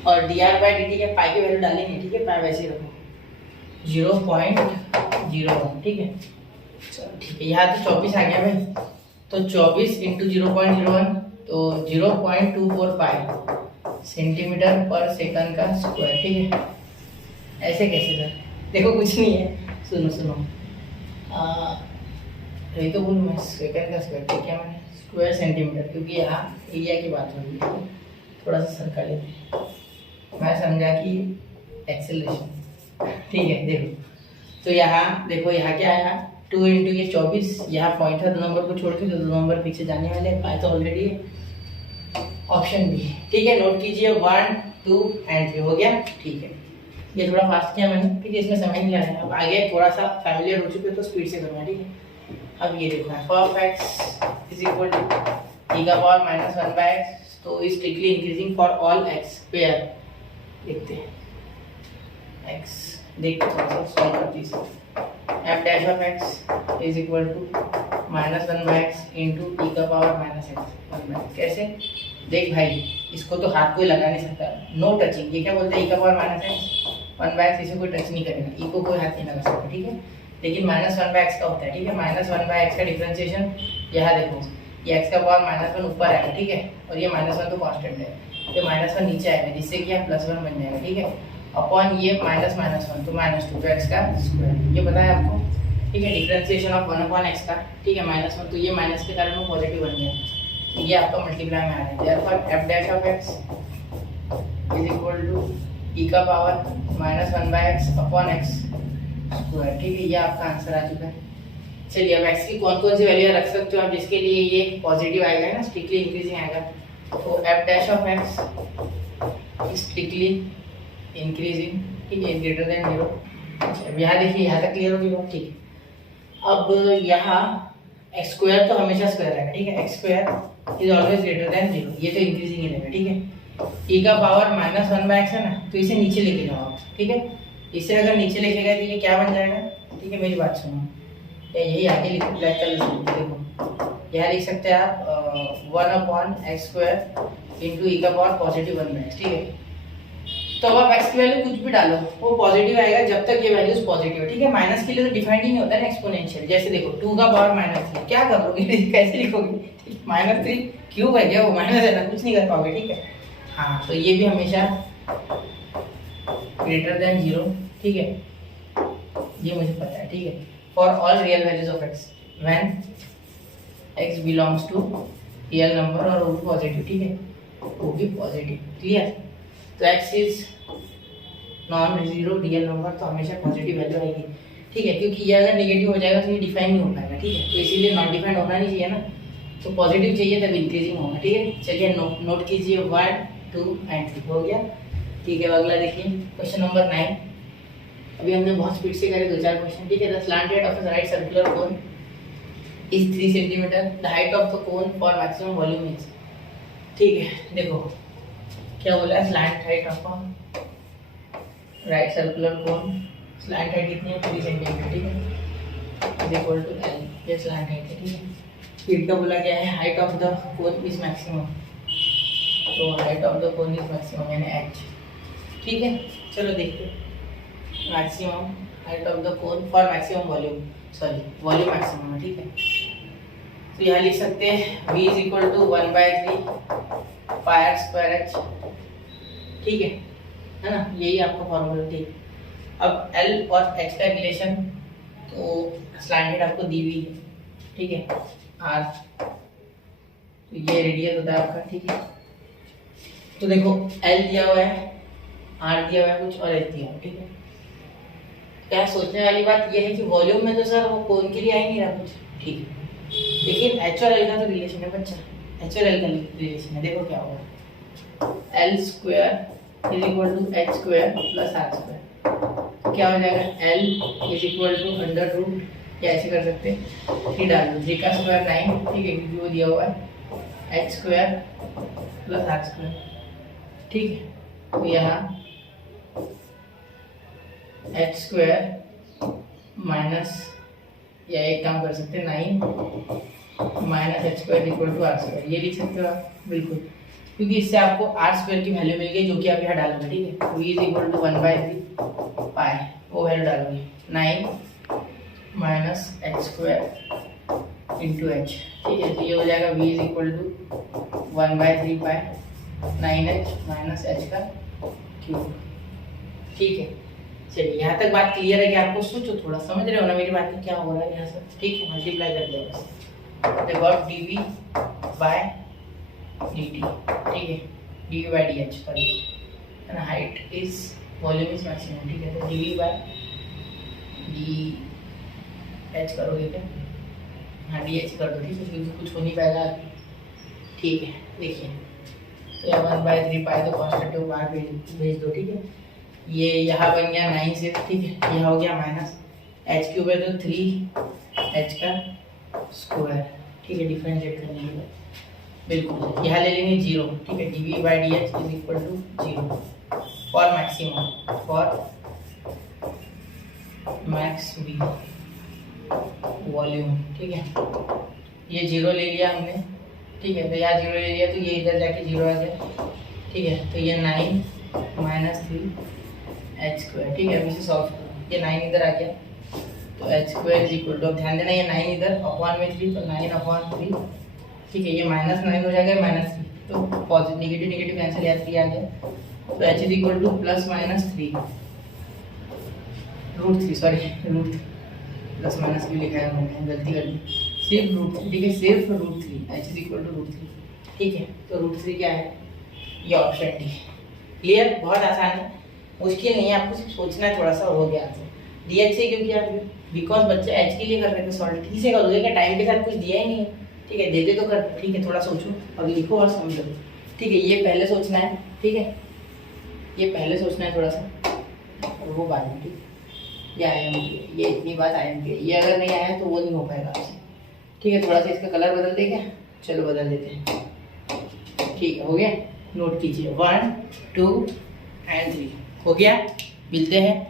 और d are by D T के पाई की वैल्यू डालेंगे, ठीक है, पाई वैसे ही रखो 0.01, ठीक है। चलो ठीक है, यहाँ तो 24 आ गया भाई, तो 24 इंटू 0.01 तो 0.24 पाई सेंटीमीटर पर सेकंड का स्क्वायर, ठीक है। ऐसे कैसे सर, देखो कुछ नहीं है, सुनो यही तो बोलूँ मैं, सेकंड का स्क्वायर, ठीक है, मैंने स्क्वायर सेंटीमीटर, क्योंकि यहाँ एरिया की बात हो रही है, थोड़ा सा सर्कल लेते हैं, मैं समझा कि एक्सेलरेशन, ठीक है। देखो तो यहाँ देखो, यहाँ क्या आया 2 इंटू ये 24, यहाँ पॉइंट है 2 नंबर को छोड़ के, तो 2 नंबर पीछे जाने वाले, पाई तो ऑलरेडी है, ऑप्शन बी, ठीक है। नोट कीजिए 1 2 एंड 3 हो गया, ठीक है। ये थोड़ा फास्ट किया मैंने, ठीक है, इसमें समय नहीं लगेगा, अब आगे थोड़ा सा फैमिलियर हो चुके तो स्पीड से करूँगा, ठीक है। अब ये देखो f of x is equal to e का पावर माइनस 1 बाय x, तो is strictly increasing for all x pair, देखते हैं x, देखते थोड़ा सा सॉल्व करते हैं। f dash of x is equal to minus 1 by x into e का पावर माइनस x 1 बाय, कैसे देख भाई, इसको तो हाथ कोई लगा नहीं सकता, नो टचिंग, ये क्या बोलते हैं e का power minus x 1 by x, इसे कोई टच नहीं करेगा, e को कोई हाथ नहीं लगा सकता, ठीक है। लेकिन माइनस 1 बाय एक्स का होता है, ठीक है, माइनस 1 बाय एक्स का डिफरेंशिएशन, यहाँ देखो ये एक्स का पावर माइनस 1 ऊपर आएगा, ठीक है, और ये माइनस 1 तो कांस्टेंट है, ये माइनस 1 नीचे आएगा, जिससे कि यहाँ प्लस 1 बन जाएगा, ठीक है, अपॉन ये माइनस 1 तो माइनस 2, तो एक्स का स्क्वायर, ये पता है आपको, ठीक है। डिफरेंशिएशन ऑफ 1 अपॉन एक्स का, ठीक है, माइनस 1, तो ये माइनस के कारण वो पॉजिटिव बन गया, तो ये आपका मल्टीप्लाई में आ रहा है, therefore f dash of x is equal to e का power minus 1 by x upon x square, ठीक है, ये आपका आंसर आ चुका है। चलिए अब x की कौन कौन सी वैल्यू रख सकते हो आप, जिसके लिए ये पॉजिटिव आएगा ना, स्ट्रिक्टली इंक्रीजिंग आएगा, तो f dash of x strictly increasing, ठीक है, ग्रेटर देन 0। अब यहाँ देखिए, यहाँ तक क्लियर होगी बात, ठीक है। अब यहाँ एक्स स्क्वायर तो हमेशा स्क्वायर रहेगा, ठीक है, x square is always greater than 0, ये तो इंक्रीजिंग ही रहेगा, ठीक है। e का पावर माइनस 1 बाय एक्स है ना, तो इसे नीचे लेके जाओ आप, ठीक है, इसे अगर नीचे लेके गए तो ये क्या बन जाएगा, ठीक है, मेरी बात सुनो, या यही आगे लिखो ब्लैक कलर से, देखो यहाँ लिख सकते हैं आप 1 अपॉन एक्स स्क्वायर इंटू ई का पावर पॉजिटिव 1 बाय एक्स, ठीक है। तो अब आप एक्स की वैल्यू कुछ भी डालो, वो पॉजिटिव आएगा जब तक ये वैल्यूज पॉजिटिव है, ठीक है। माइनस के लिए तो डिफाइंड ही नहीं होता है ना एक्सपोनेंशियल, जैसे देखो 2 का पावर माइनस 3, क्या करोगे कैसे लिखोगे, माइनस 3 क्यूब है क्या, वो माइनस है ना, कुछ नहीं कर पाओगे, ठीक है। हाँ, तो ये भी हमेशा ग्रेटर देन 0, ठीक है, ये मुझे पता है, ठीक है। For all real values of x when x belongs to real number और वो भी पॉजिटिव, ठीक है, वो भी पॉजिटिव, क्लियर। तो x is non zero real number, तो हमेशा पॉजिटिव वैल्यू आएगी, ठीक है, क्योंकि ये अगर नेगेटिव हो जाएगा तो ये डिफाइन नहीं हो पाएगा, ठीक है, तो इसीलिए नॉट डिफाइंड होना नहीं चाहिए ना, तो पॉजिटिव चाहिए तब इंक्रीजिंग होगा, ठीक है। चलिए नोट कीजिए 1 2 एंड 3 हो गया, ठीक है। अगला देखिए क्वेश्चन नंबर 9, अभी हमने बहुत स्पीड से करे 2-4 क्वेश्चन, ठीक है। The slant head of a right circular cone is 3 centimetre, the height of the cone for maximum volume is, ठीक है। देखो क्या बोला है, slant height of a right circular cone, slant height कितनी है 3 सेंटीमीटर, ठीक है, इज इक्वल टू एल, ये स्लैंट हाइट है, ठीक है। स्पीड का बोला क्या है, height of the cone is maximum, तो height of the cone is maximum यानी h, ठीक है। चलो देखते हैं, maximum height of the cone for maximum volume, sorry volume maximum है, ठीक है। तो यहाँ लिख सकते हैं v is equal to 1/3 pi r square h, ठीक है ना, यही आपका फॉर्मूला, ठीक। अब l और h का रिलेशन, तो स्लैंट हेड आपको दी हुई है, ठीक है, r, तो ये रेडियस होता है आपका, ठीक है। तो देखो l दिया हुआ है, r दिया हुआ है कुछ और h दिया हुआ है, ठीक है। क्या सोचने वाली बात यह है कि वॉल्यूम में तो सर वो कोन के लिए आ ही नहीं रहा कुछ, ठीक है, लेकिन h और l का तो रिलेशन है बच्चा, h और l का रिलेशन है, देखो क्या होगा, l square is equal to h square plus r square, तो क्या हो जाएगा, l is equal to under root, या ऐसे कर सकते हैं 3 डाल दो, 3 का स्क्वायर 9, ठीक है, क्योंकि वो दिया हुआ है h square plus r square, ठीक है। तो यहाँ h स्क्वायर माइनस, या एक काम कर सकते हैं 9 minus h square equal to r square, ये लिख सकते हो आप बिल्कुल, क्योंकि इससे आपको आर स्क्वायर की वैल्यू मिल गई जो कि आप यहाँ डालोगे, ठीक है। V is equal to 1/3 pi, वो वैल्यू डालोगे 9 minus h square into h, ठीक है। तो ये हो जाएगा v is equal to 1/3 pi 9h minus h का क्यूब, ठीक है। चलिए यहाँ तक बात क्लियर है कि आपको सोचो थोड़ा, समझ रहे हो ना मेरी बात क्या हो रहा है यहाँ से, ठीक है। मल्टीप्लाई कर दिया बस, the got dv by dt, ठीक है, dv by dh sorry, and height is volume is maximum, ठीक है। तो dv by dh करोगे क्या, हाँ dh कर दो, ठीक है, क्योंकि कुछ हो नहीं पाएगा, ठीक है। देखिए तो यहाँ 1/3 पाई तो कांस्टेंट को बाहर भेज दो, ठीक है। ये यहाँ बन गया 9 से, ठीक है, यह हो गया माइनस एच क्यूब है तो 3h का स्क्वायर, ठीक है, डिफरेंशिएट करने के बाद बिल्कुल यहाँ ले लेंगे 0, ठीक है। dv by dh is equal to 0 for maximum, for max v volume, ठीक है। ये 0 ले लिया हमने, ठीक है, तो यहाँ 0 ले लिया तो ये इधर जाके 0 आ गया, ठीक है। तो ये 9 माइनस 3h स्क्वायर, ठीक है। अब इसे सॉल्व करो, ये 9 इधर आ गया तो h square is equal to, अब ध्यान देना ये 9 इधर अपॉन में 3 तो 9/3, ठीक है। ये -9 हो जाएगा -3, तो पॉजिटिव नेगेटिव नेगेटिव कैंसिल, या 3 आ गया तो H is equal two plus minus 3 √3, sorry √3, plus minus भी लिखा है मैंने, गलती कर दी, सिर्फ √3, ठीक है, सिर्फ √3, एच इज इक्वल टू √3, ठीक है। तो √3 क्या है, ये ऑप्शन डी। क्लियर, बहुत आसान है, मुश्किल नहीं है, आपको सिर्फ सोचना है, थोड़ा सा हो गया आंसर। डीएच से क्यों किया, बिकॉज बच्चे एच के लिए कर रहे थे सॉल्व, ठीक से करोगे क्या, टाइम के साथ कुछ दिया ही नहीं है, ठीक है, देते तो कर, ठीक है। थोड़ा सोचो और लिखो और समझो, ठीक है। ये पहले सोचना है, ठीक है, ये पहले सोचना है थोड़ा सा, और वो बाद में, ठीक है। ये आया मुझे, ये इतनी बात आया मुझे, ये अगर नहीं आया तो वो नहीं हो पाएगा आपसे, ठीक है। थोड़ा सा इसका कलर बदल दे क्या, चलो बदल देते हैं, ठीक है। हो गया, नोट कीजिए 1 2 एंड 3 हो गया, मिलते हैं,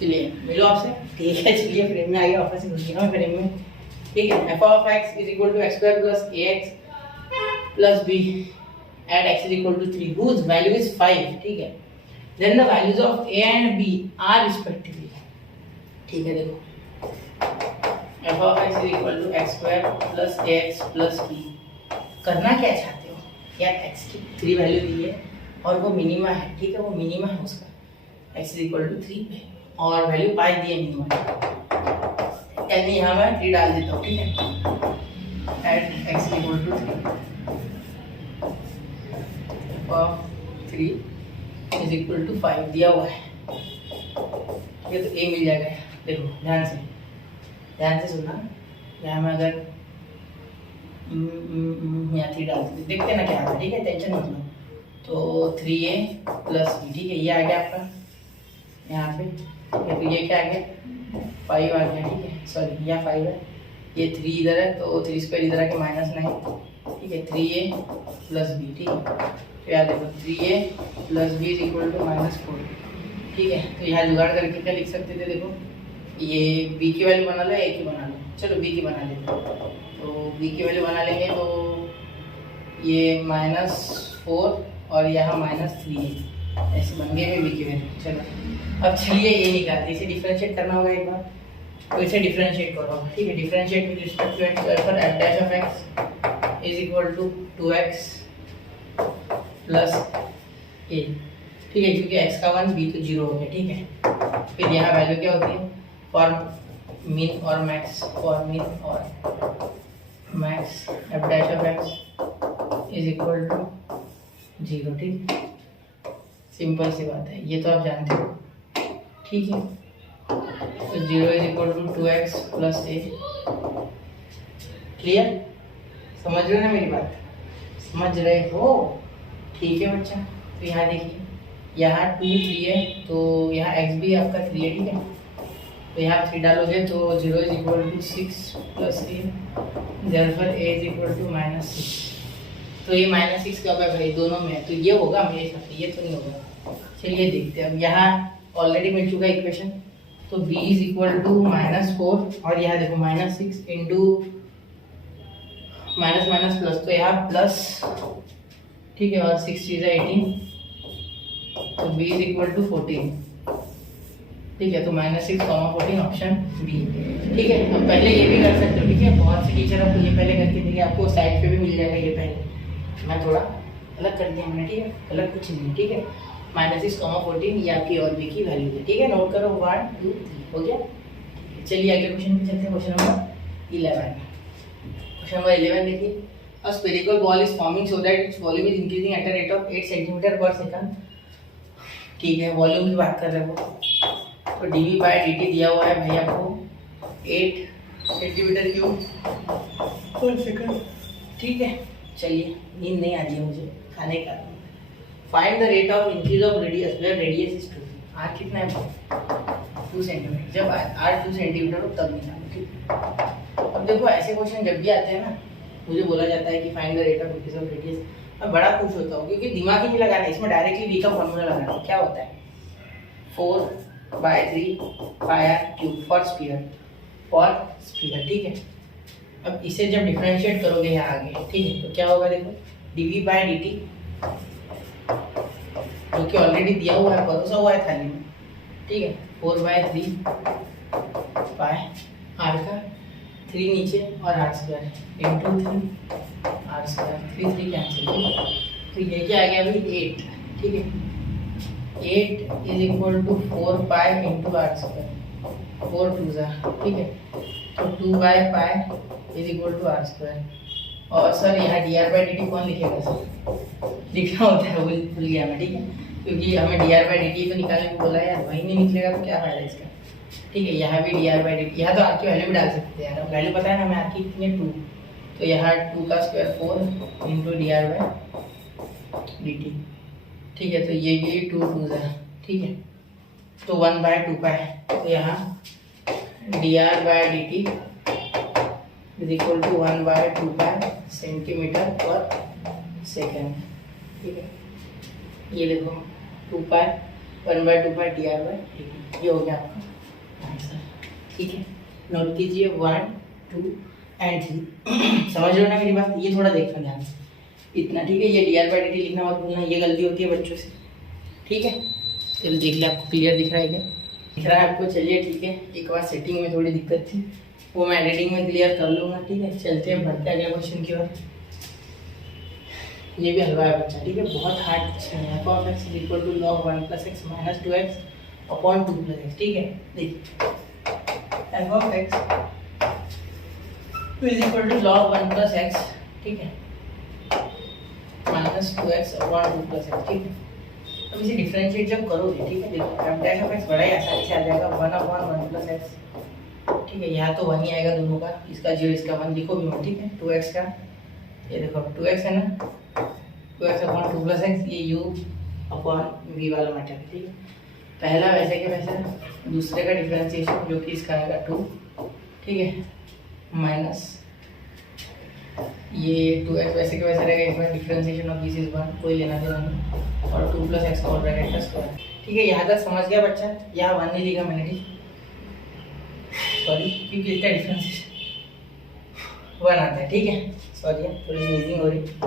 चलिए मिलो आपसे, ठीक है। चलिए फ्रेम में आ गया, वापस घुस गया फ्रेम में, ठीक है। F of x is equal to x square plus a x plus b at x is equal to 3 whose value is 5, ठीक है। Then the values of a and b are respectively, ठीक है। देखो f of x is equal to x square plus a x plus b, करना क्या चाहते हो यार, एक्स की 3 वैल्यू दी है और वो मिनिमा है, ठीक है, वो मिनिमा है उसका, एक्स इज इक्वल टू 3 पे, और वैल्यू पाई दी है मिनिमा, यानी यहाँ मैं 3 डाल देता हूँ, ठीक है, at x equal to 3 of 3 is equal to 5 दिया हुआ है, ये तो ए मिल जाएगा। देखो ध्यान से सुनना, यहाँ में अगर यहाँ 3 डाल देते, देखते ना क्या आता है, ठीक है, टेंशन मत लो। तो 3a प्लस बी, ठीक है, ये आ गया आपका यहाँ पे, तो ये क्या आ गया 5 आ गया, ठीक है, सॉरी यहाँ 5 है, ये 3 इधर है तो 3 स्क्वायर इधर आके -9, ठीक है, 3a प्लस बी, ठीक है। तो याद देखो 3a plus b is equal to -4, ठीक है। तो यहाँ जुगाड़ करके क्या लिख सकते थे, देखो ये b की वैल्यू बना लो, a की बना लो, चलो b की बना लेते हैं। तो b की वैल्यू बना लेंगे तो ये -4 और यहाँ -3 है, ऐसे बन गए b की वैल्यू। चलो अब चलिए ये निकालते, इसे डिफरेंशिएट करना होगा एक बार, तो इसे डिफरेंशिएट करो, ठीक है। Differentiate with respect to x, therefore f dash of x is equal to 2x plus a, ठीक है, क्योंकि x का 1 b तो 0 हो गया, ठीक है। फिर यहाँ वैल्यू क्या होती है, फॉर मिन और मैक्स, फॉर मिन और max f dash of x is equal to 0, ठीक, सिंपल सी बात है, ये तो आप जानते हो, ठीक है। तो 0 is equal to 2x plus a, clear, समझ रहे हो ना मेरी बात, समझ रहे हो, ठीक है बच्चा। तो यहाँ देखिए, यहाँ 2 3 है तो यहाँ x भी आपका 3 है, ठीक है। तो यहाँ 3 डालोगे तो 0 is equal to 6 plus a, therefore a is equal to -6। तो ये -6 कब है भाई, दोनों में, तो ये होगा मेरे हिसाब से, ये तो नहीं होगा। चलिए देखते हैं, अब यहाँ ऑलरेडी मिल चुका इक्वेशन, तो b इज इक्वल टू -4 और यहाँ देखो -6 इंटू माइनस माइनस प्लस, तो यहाँ प्लस, ठीक है, और 6 3 18, तो b इज इक्वल टू 14, ठीक है। तो -6, 14 ऑप्शन बी, ठीक है। अब पहले ये भी कर सकते हो, ठीक है, बहुत से टीचर आपको ये पहले करके देंगे, आपको साइड पे भी मिल जाएगा ये पहले, मैं थोड़ा अलग कर दिया मैंने, ठीक है, अलग कुछ नहीं, ठीक है। -6, 14 ये आपकी और बी की वैल्यू है, ठीक है, नोट करो 1 2 3 हो गया। चलिए अगले क्वेश्चन पे चलते हैं, क्वेश्चन नंबर 11। क्वेश्चन नंबर 11 देखिए, a spherical ball is forming so that its volume is increasing at a rate of 8 centimetre per second, ठीक है, वॉल्यूम की बात कर रहे हैं वो। तो dv/dt दिया हुआ है भैया को 8 सेंटीमीटर क्यूब पर सेकंड, ठीक है। चलिए, नींद नहीं आ रही है मुझे, खाने का। Find the rate of increase of radius where radius is 2, r कितना है, 2 सेंटीमीटर। जब आर 2 सेंटीमीटर हो तब निकालो, ठीक। अब देखो ऐसे क्वेश्चन जब भी आते हैं ना, मुझे बोला जाता है कि find the rate of increase of radius, मैं बड़ा खुश होता हूँ, क्योंकि दिमाग ही नहीं लगाना है इसमें, डायरेक्टली v का फॉर्मूला लगाना है। क्या होता है, 4/3 πr³ फॉर स्फीयर, ठीक है। अब इसे जब डिफरेंशिएट करोगे यहाँ आगे, ठीक है, तो क्या होगा, देखो dv/dt, जो कि ऑलरेडी दिया हुआ है, परोसा हुआ है थाली में, ठीक है, 4/3 पाई आर का 3 नीचे और r square into 3 r square, 3 3 cancel, तो ये क्या आ गया अभी 8, ठीक है। 8 is equal to 4 pi into r square, 4 2 जा, ठीक है, तो 2/पाई is equal to r square. और सर यहाँ dr/dt कौन लिखेगा, सर लिखना होता है, भूल गया मैं, ठीक है, क्योंकि हमें dr/dt तो निकालने को बोला है यार, वही नहीं निकलेगा तो क्या फायदा इसका, ठीक है। यहाँ भी dr/dt, यहाँ तो r की वैल्यू भी डाल सकते हैं यार, वैल्यू पता है ना हमें, r की कितनी है 2, तो यहाँ 2 का स्क्वायर 4 इंटू dr/dt, ठीक है, तो ये भी 2 2 जा, ठीक है, तो 1/2 पाई, तो यहाँ dr/dt is equal to 1/2 pi centimetre पर सेकेंड, ठीक है। ये देखो 2 पाई 1/2 पाई dr/dt, ये हो गया आपका आंसर, ठीक है। नोट कीजिए 1 2 एंड 3 समझ रहे हो ना मेरी बात, ये थोड़ा देखना ध्यान से, इतना, ठीक है। ये dr/dt लिखना मत भूलना, ये गलती होती है बच्चों से, ठीक है। चलो देख ले, आपको क्लियर दिख रहा है क्या, दिख रहा है आपको, चलिए ठीक है। एक बार सेटिंग में थोड़ी दिक्कत थी, वो मैं एडिटिंग में क्लियर कर लूँगा, ठीक है। चलते हैं, बढ़ते हैं अगले क्वेश्चन की ओर। ये भी हलवा है बच्चा, ठीक है, बहुत हार्ड क्वेश्चन है। f(x) is equal to log 1 + x - 2x upon 2 + x, ठीक है। देखिए f(x) is equal to log 1 + x, ठीक है, -2x अपॉन 2 + x, ठीक है। अब इसे डिफरेंशिएट जब करोगे, ठीक है, देखो f(x) बड़ा ही आसानी से आ जाएगा, 1/1 + x, ठीक है। यहाँ तो 1 ही आएगा दोनों का, इसका 0 इसका 1 लिखो भी मत, ठीक है। 2x का, ये देखो 2x है ना, 2x अपॉन 2 + x, ये u अपॉन v वाला मैटर है, ठीक है। पहला वैसे के वैसा, दूसरे का डिफरेंशिएशन जो कि इसका आएगा 2, ठीक है, माइनस ये 2x वैसे के वैसा रहेगा, इसमें डिफरेंशिएशन ऑफ दिस इज 1, कोई लेना देना नहीं, और 2 + x होल ब्रैकेट का स्क्वायर, ठीक है। यहाँ तक समझ गया बच्चा, यहाँ 1 नहीं लिखा मैंने, ठीक, सॉरी, क्योंकि इसका डिफरेंशिएशन 1 आता है, ठीक है, सॉरी थोड़ी स्नीजिंग हो रही, ठीक है।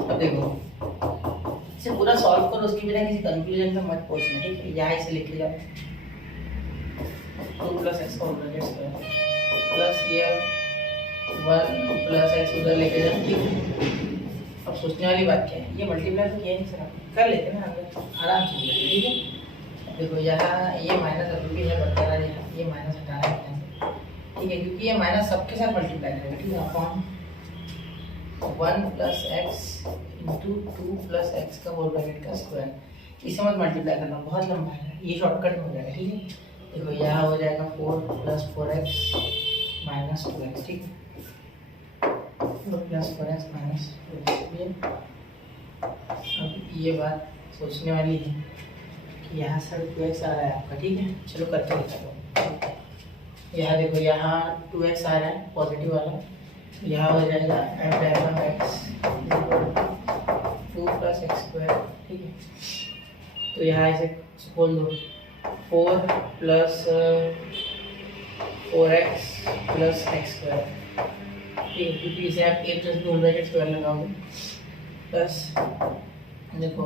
अब देखो इसे पूरा सॉल्व करो, उसके बिना किसी कंक्लूजन पे मत पहुंचना, ठीक है। यहाँ इसे लिख जाओ 2 + x whole bracket square plus ये 1 + x उधर लेके जाओ, ठीक है। अब सोचने वाली बात क्या है, ये मल्टीप्लाई तो किया नहीं सर, आप कर लेते ना आराम से, ठीक है। देखो यहाँ ये माइनस अभी भी है बरकरार, ये माइनस हटाना है, ठीक है, क्योंकि ये माइनस सबके साथ मल्टीप्लाई करेगा, ठीक है। अपॉन 1 + x इंटू 2 + x का होल ब्रैकेट का स्क्वायर, इसे मत मल्टीप्लाई करना, बहुत लंबा है, ये शॉर्टकट में हो जाएगा, ठीक है। देखो यहाँ हो जाएगा 4 + 4x - 2x, ठीक है, 4 + 4x - 2x। अब ये बात सोचने वाली है कि यहाँ सर 2x आ रहा है आपका, ठीक है। चलो करके दिखा दो, यहाँ देखो यहाँ 2x आ रहा है पॉजिटिव वाला, यहाँ हो जाएगा f(x) 2 + x², ठीक है। तो यहाँ इसे खोल दो, 4 + 4x + x², ठीक है, क्योंकि इसे आप A plus B whole bracket square लगाओगे प्लस देखो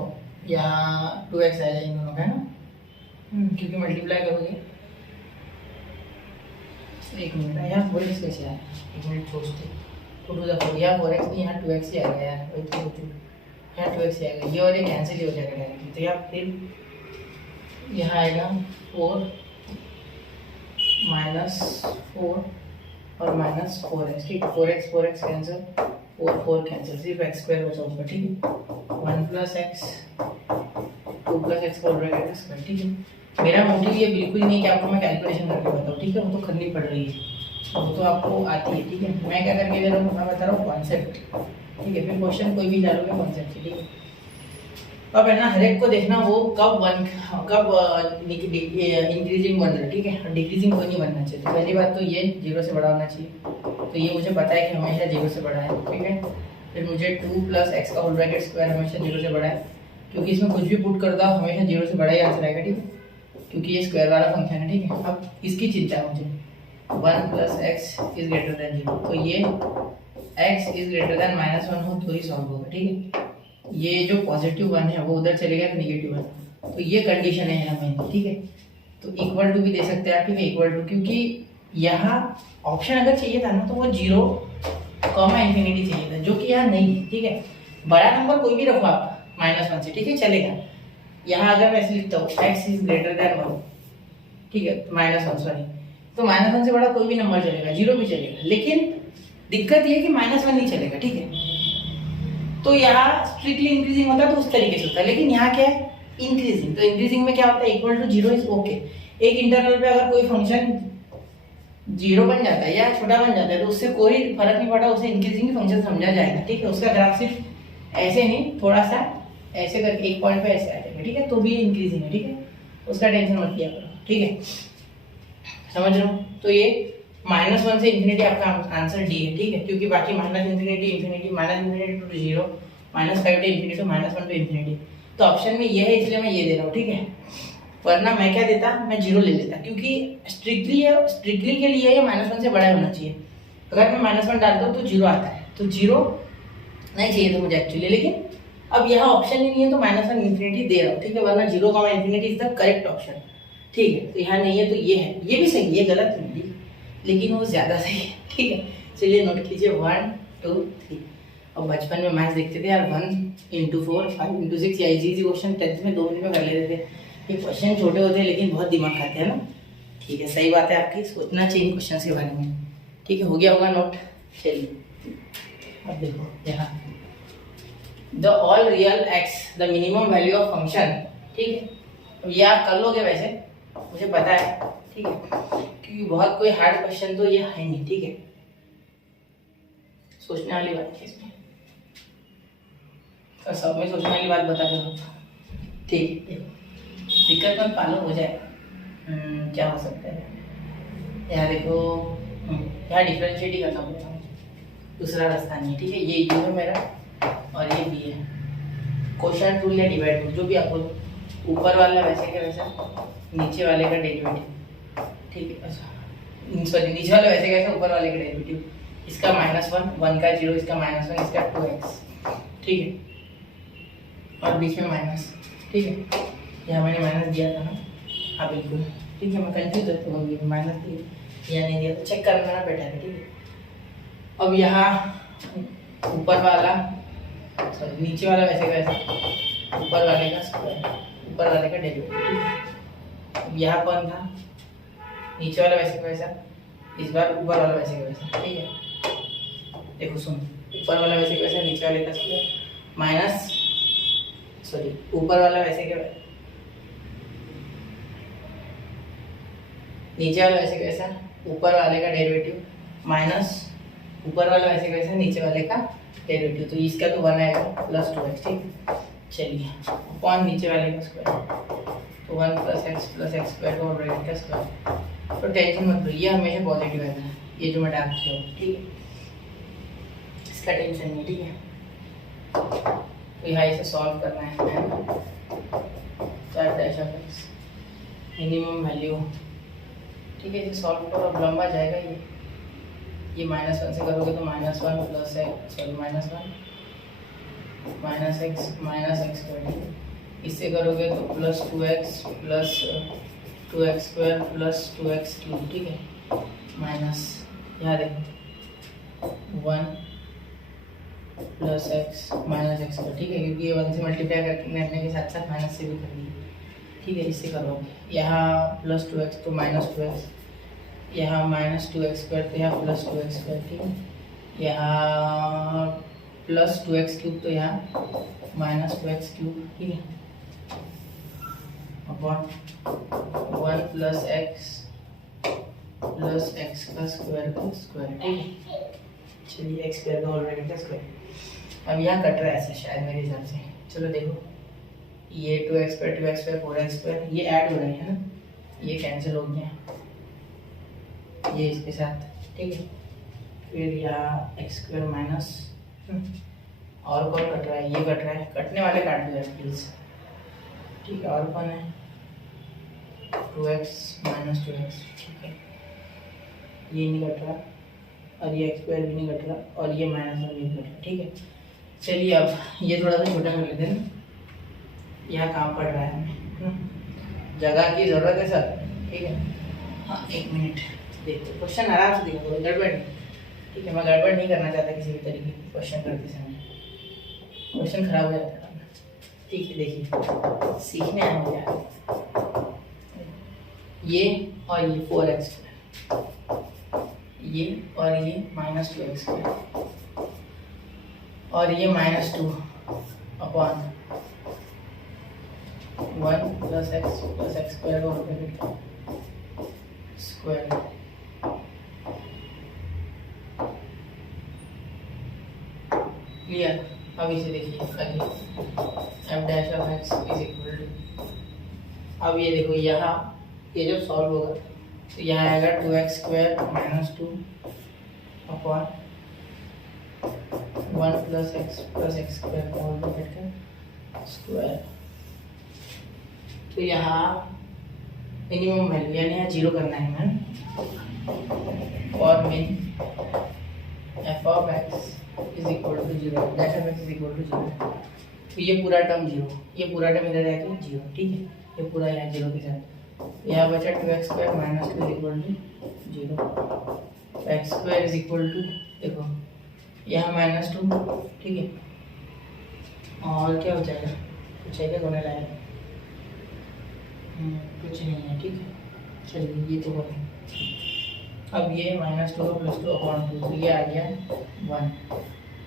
यहाँ 2x आएगा इन दोनों का, है ना, क्योंकि मल्टीप्लाई करोगे। एक मिनट, यहाँ 4x कैसे आया, एक मिनट सोचते, 2 to the 4 यहाँ 4x नहीं, यहाँ 2x ही आ गया यार, वही तो सोचूं, यहाँ 2x ही आ गया, ये और ये कैंसिल ही हो जाएगा डायरेक्टली। तो यहाँ फिर यहाँ आएगा 4 -4 और -4x, ठीक है, 4x कैंसिल, 4 कैंसिल, सिर्फ x स्क्वायर बचा ऊपर, ठीक है, 1 + x 2 + x whole bracket square, ठीक है। मेरा मोटिव ये बिल्कुल नहीं कि आपको मैं कैलकुलेशन करके बताऊँ, ठीक है, वो तो करनी पड़ रही है, वो तो आपको आती है, ठीक है। मैं क्या करके दे रहा हूँ, मैं बता रहा हूँ कॉन्सेप्ट, ठीक है, फिर क्वेश्चन कोई भी डालोगे कॉन्सेप्ट से, ठीक है। अब है ना, हर एक को देखना वो कब इंक्रीजिंग बन रहा है, ठीक है, डिक्रीजिंग कोई नहीं बनना चाहिए। तो पहली बात तो ये 0 से बड़ा होना चाहिए, तो ये मुझे पता है कि हमेशा 0 से बड़ा है, ठीक है। फिर मुझे 2 + x का होल ब्रैकेट स्क्वायर हमेशा 0 से बड़ा है, क्योंकि इसमें कुछ भी पुट कर दो हमेशा 0 से बड़ा ही आंसर आएगा, ठीक है, क्योंकि ये स्क्वायर वाला फंक्शन है, ठीक है। अब इसकी चिंता है मुझे, 1 + x > 0, तो ये x > -1 हो तो ही सॉल्व होगा, ठीक है। ये जो पॉजिटिव 1 है वो उधर चलेगा तो नेगेटिव 1, तो ये कंडीशन है यहाँ में, ठीक है। तो इक्वल टू भी दे सकते हैं आप, ठीक है, इक्वल टू, क्योंकि यहाँ ऑप्शन अगर चाहिए था ना तो वो 0, ∞ चाहिए था, जो कि यहाँ नहीं है, ठीक है। बड़ा नंबर कोई भी रखो आप -1 से, ठीक है, चलेगा। यहाँ अगर मैं ऐसे लिखता हूँ x > 1, ठीक है, -1 सॉरी, तो -1 से बड़ा कोई भी नंबर चलेगा, 0 भी चलेगा, लेकिन दिक्कत ये कि -1 नहीं चलेगा, ठीक है। तो यहाँ स्ट्रिक्टली इंक्रीजिंग होता है तो उस तरीके से होता है, लेकिन यहाँ क्या है, इंक्रीजिंग। तो इंक्रीजिंग में क्या होता है, इक्वल टू 0 इज ओके। एक इंटरवल पे अगर कोई फंक्शन 0 बन जाता है या छोटा बन जाता है तो उससे कोई फर्क नहीं पड़ता, उसे इंक्रीजिंग फंक्शन समझा जाएगा, ठीक है। उसका ग्राफ सिर्फ ऐसे नहीं, थोड़ा सा ऐसे करके एक पॉइंट पे ऐसे आ जाएगा, ठीक है, तो भी इंक्रीजिंग है, ठीक है, उसका टेंशन मत लिया करो, ठीक है, समझ रहे हो। तो ये -1 से इंफिनिटी आपका आंसर डी है, ठीक है, क्योंकि बाकी -∞ -∞ -∞ to 0 -5 to infinity -1 to infinity, तो ऑप्शन में ये है इसलिए मैं ये दे रहा हूँ, ठीक है। वरना मैं क्या देता, मैं 0 ले लेता, क्योंकि स्ट्रिक्टली के लिए ये -1 से बड़ा होना चाहिए। अगर मैं -1 डालता हूँ तो 0 आता है, तो 0 नहीं चाहिए था मुझे एक्चुअली, लेकिन अब यहाँ ऑप्शन ही नहीं है तो -1 इंफिनिटी दे रहा हूँ, ठीक है, वरना 0, infinity is the correct option, ठीक है। तो यहाँ नहीं है तो ये है, ये भी सही है, गलत नहीं है, लेकिन वो ज़्यादा सही है, ठीक है। चलिए नोट कीजिए 1 2 3। और बचपन में मैथ्स देखते थे यार, 1 × 4 5 × 6 या इजी क्वेश्चन 10th में 2 मिनट में कर लेते थे। ये क्वेश्चन छोटे होते हैं लेकिन बहुत दिमाग खाते हैं ना, ठीक है, सही बात है आपकी, सोचना चाहिए क्वेश्चन के बारे में, ठीक है। हो गया होगा नोट, चलिए अब देखो यहाँ the all real x the minimum value of function, ठीक है। अब ये आप कर लोगे वैसे, मुझे पता है, ठीक है, क्योंकि बहुत कोई हार्ड क्वेश्चन तो ये है नहीं, ठीक है, सोचने वाली बात है इसमें, तो सब में सोचने वाली बात बता दो, ठीक है। दिक्कत मत पालो, हो जाए। क्या हो सकता है, यहाँ देखो, यहाँ डिफरेंशिएट ही करना पड़ेगा, दूसरा रास्ता नहीं है, ठीक है। ये u है मेरा और ये b है, क्वेश्चन टूल या डिवाइड टूल, जो भी आप बोलो, ऊपर वाला वैसे का वैसा, नीचे वाले का डेरिवेटिव, ठीक है, सॉरी नीचे वाला वैसे कैसा, ऊपर वाले का डेरिवेटिव, इसका -1 1 का 0, इसका -1 इसका 2x, ठीक है, और बीच में माइनस, ठीक है। यहाँ मैंने माइनस दिया था ना, हाँ बिल्कुल, ठीक है, मैं कंफ्यूज रहता हूँ, माइनस दिया या नहीं दिया तो चेक करना ना बेटा है, ठीक है। अब यहाँ ऊपर वाला सॉरी नीचे वाला वैसे कैसा, ऊपर वाले का स्क्वायर, ऊपर वाले का डेरिवेटिव, ठीक है। अब यहाँ कौन था, नीचे वाला वैसे कैसा, इस बार ऊपर वाला वैसे कैसा, ठीक है। देखो सुन, ऊपर वाला वैसे कैसा, नीचे वाले का स्क्वायर माइनस सॉरी ऊपर वाला वैसे क्या, नीचे वाला वैसे कैसा, ऊपर वाले का डेरिवेटिव माइनस ऊपर वाला वैसे कैसा, नीचे वाले का डेरिवेटिव, तो इसका तो 1 आएगा प्लस 2x, ठीक। चलिए अपॉन नीचे वाले का स्क्वायर, तो 1 + x स्क्वायर और ब्रैकेट का स्क्वायर, तो टेंशन मत लो, ये हमेशा पॉजिटिव है, ये जो मैं डाल रही हूँ, ठीक है, इसका टेंशन नहीं, ठीक है। तो यहाँ इसे सॉल्व करना है, मिनिमम वैल्यू, ठीक है, इसे सॉल्व करो, अब लंबा जाएगा ये, ये -1 से करोगे तो -1 plus x, sorry minus x square, इससे करोगे तो plus 2x plus 2x square plus 2x cube, ठीक है, माइनस यहाँ देखो 1 plus x minus x square, ठीक है, क्योंकि ये 1 से मल्टीप्लाई करने के साथ साथ माइनस से भी करेंगे, ठीक है। इससे करोगे यहाँ प्लस 2x तो माइनस 2x, यहाँ माइनस 2x स्क्वायर तो यहाँ प्लस 2x स्क्वायर, ठीक है, यहाँ प्लस 2x क्यूब तो यहाँ माइनस 2x क्यूब, ठीक है, अपॉन 1 प्लस एक्स का स्क्वायर, ठीक है। चलिए एक्स स्क्वायर का ऑलरेडी का स्क्वायर, अब यहाँ कट रहा है ऐसे शायद मेरे हिसाब से, चलो देखो ये 2x स्क्वायर 4x स्क्वायर ये ऐड हो रहे हैं ना, ये कैंसिल हो गया ये इसके साथ, ठीक है। फिर यहाँ एक्स स्क्वायर माइनस और कौन कट रहा है, ये कट रहा है, कटने वाले काट दो प्लीज, ठीक है। और कौन है 2x माइनस 2x, ठीक है, ये नहीं कट रहा और ये एक्स स्क्वायर भी नहीं कट रहा और ये -1 भी नहीं कट रहा, ठीक है। चलिए अब ये थोड़ा सा छोटा कर लेते हैं, यहाँ काम पड़ रहा है हमें, जगह की ज़रूरत है सर, ठीक है। हाँ 1 मिनट देखो, क्वेश्चन आराम से देखो, गड़बड़ नहीं, ठीक है, मैं गड़बड़ नहीं करना चाहता किसी भी तरीके की क्वेश्चन करते समय, क्वेश्चन खराब हो जाता है, ठीक है। देखिए सीखने आए मुझे ये और ये 4x ये और ये -2x और ये -2 अपॉन 1 प्लस एक्स स्क्वायर का होल स्क्वायर, क्लियर। अब इसे देखिए आगे f dash of x is equal to, अब ये देखो यहाँ ये जब सॉल्व होगा तो यहाँ आएगा 2x square -2 upon 1 plus x square का होल स्क्वायर, तो यहाँ मिनिमम वैल्यू यानी यहाँ 0 करना है मैम, और min f of x is equal to 0, that of x is equal to 0, तो ये पूरा टर्म 0, ये पूरा टर्म इधर आएगा 0, ठीक है, ये पूरा यहाँ 0 के साथ, यहाँ बचा 2x square -2 is equal to 0, x square is equal to देखो यहाँ -2, ठीक है, और क्या हो जाएगा, कुछ है क्या होने लायक, कुछ नहीं है, ठीक है। चलिए ये तो बने, अब ये -2 प्लस 2 अपॉन 2, तो ये आ गया 1,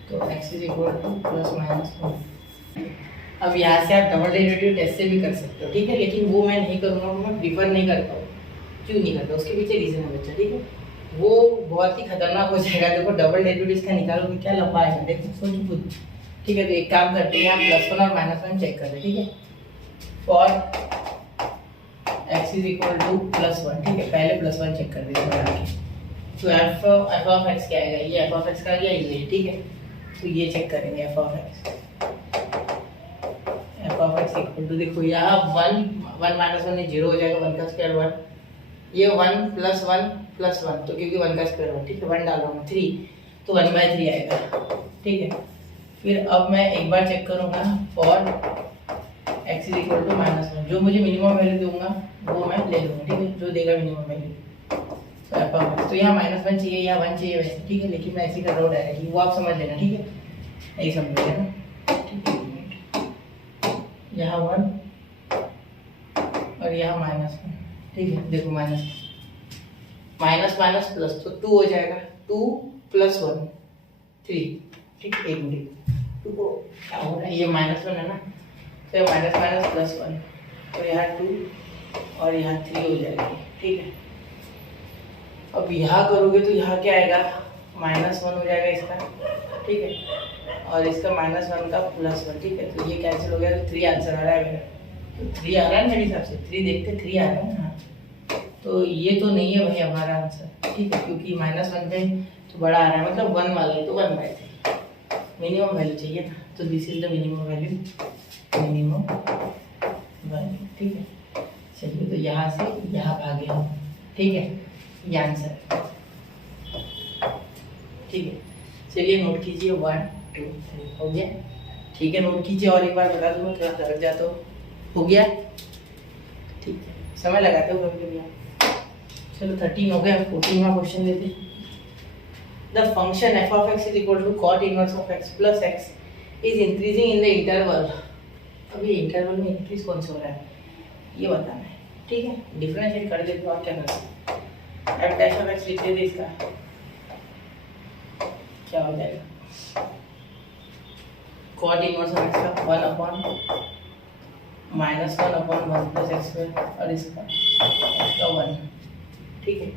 तो x is equal two plus -1। अब यहाँ से आप डबल डेरिवेटिव टेस्ट से भी कर सकते हो, ठीक है, लेकिन वो मैं नहीं करूँगा, मैं प्रीफर नहीं करता हूँ। क्यों नहीं करता, उसके पीछे रीज़न है बच्चा, ठीक है, वो बहुत ही खतरनाक हो जाएगा। देखो डबल डेरिवेटिव इसका निकालोगे क्या लंबा है, देखो सोचो खुद, ठीक है। तो एक काम करते हैं, यहाँ +1 और -1 चेक कर ले, ठीक है, for x is equal to +1, ठीक है, पहले +1 चेक कर देते हैं, तो f ऑफ x क्या आएगा, ये f ऑफ x का गया ये, ठीक है, तो ये चेक करेंगे f of x equal to, देखो यहाँ 1 -1 0 हो जाएगा, 1 का स्क्वायर 1, ये 1 प्लस 1 प्लस 1, तो क्योंकि 1 का स्क्वायर 1, ठीक है, 1 डाल रहा हूँ 3, तो 1/3 आएगा, ठीक है। फिर अब मैं एक बार चेक करूँगा for x is equal to -1, जो मुझे मिनिमम वैल्यू दूंगा वो मैं ले लूँगा, ठीक है, जो देगा मिनिमम वैल्यू, तो यहाँ -1 चाहिए, यहाँ 1 चाहिए वैसे, ठीक है, लेकिन मैं ऐसे कर रहा हूँ डायरेक्टली, वो आप समझ लेना, ठीक है, नहीं समझ लेना, ठीक है। यहाँ 1 और यहाँ -1, ठीक है, देखो माइनस प्लस, तो 2 हो जाएगा, 2 + 1 3, ठीक है, 1 मिनट, 2 को क्या हो रहा है, ये -1 है ना, तो माइनस प्लस 1, तो यहाँ 2 और यहाँ 3 हो जाएगी, ठीक है। अब यहाँ करोगे तो यहाँ क्या आएगा, -1 हो जाएगा इसका, ठीक है, और इसका -1 का +1, ठीक है, तो ये कैंसिल हो गया, तो 3 आंसर आ रहा है मेरा, तो 3 आ रहा है मेरे हिसाब से, 3 देखते 3 आ रहा है ना, तो ये तो नहीं है भाई हमारा आंसर, ठीक है, क्योंकि -1 पे तो बड़ा आ रहा है, मतलब 1 वाला है, तो 1/3 मिनिमम वैल्यू चाहिए था, तो this is the minimum value, ठीक है। चलिए तो यहाँ से यहाँ भागे हम, ठीक है, ये आंसर। ठीक है। चलिए नोट कीजिए 1 2 3 हो गया। ठीक है, नोट कीजिए और एक बार बता दूंगा, थोड़ा लग जाए तो हो गया। ठीक है, समय लगाते हो कभी कभी आप। चलो 13 हो गया, 14वां क्वेश्चन लेते हैं। The function f of x is equal to cot inverse of x plus x is increasing in the interval। अब ये इंटरवल में इंक्रीज कौन से हो रहा है ये बताना है। ठीक है, डिफरेंशिएट कर देते हो और क्या करते हैं, f dash of x लिख देते इसका क्या हो जाएगा, cot inverse of x का 1 upon -1/1 plus x square और इसका x का 1। ठीक है,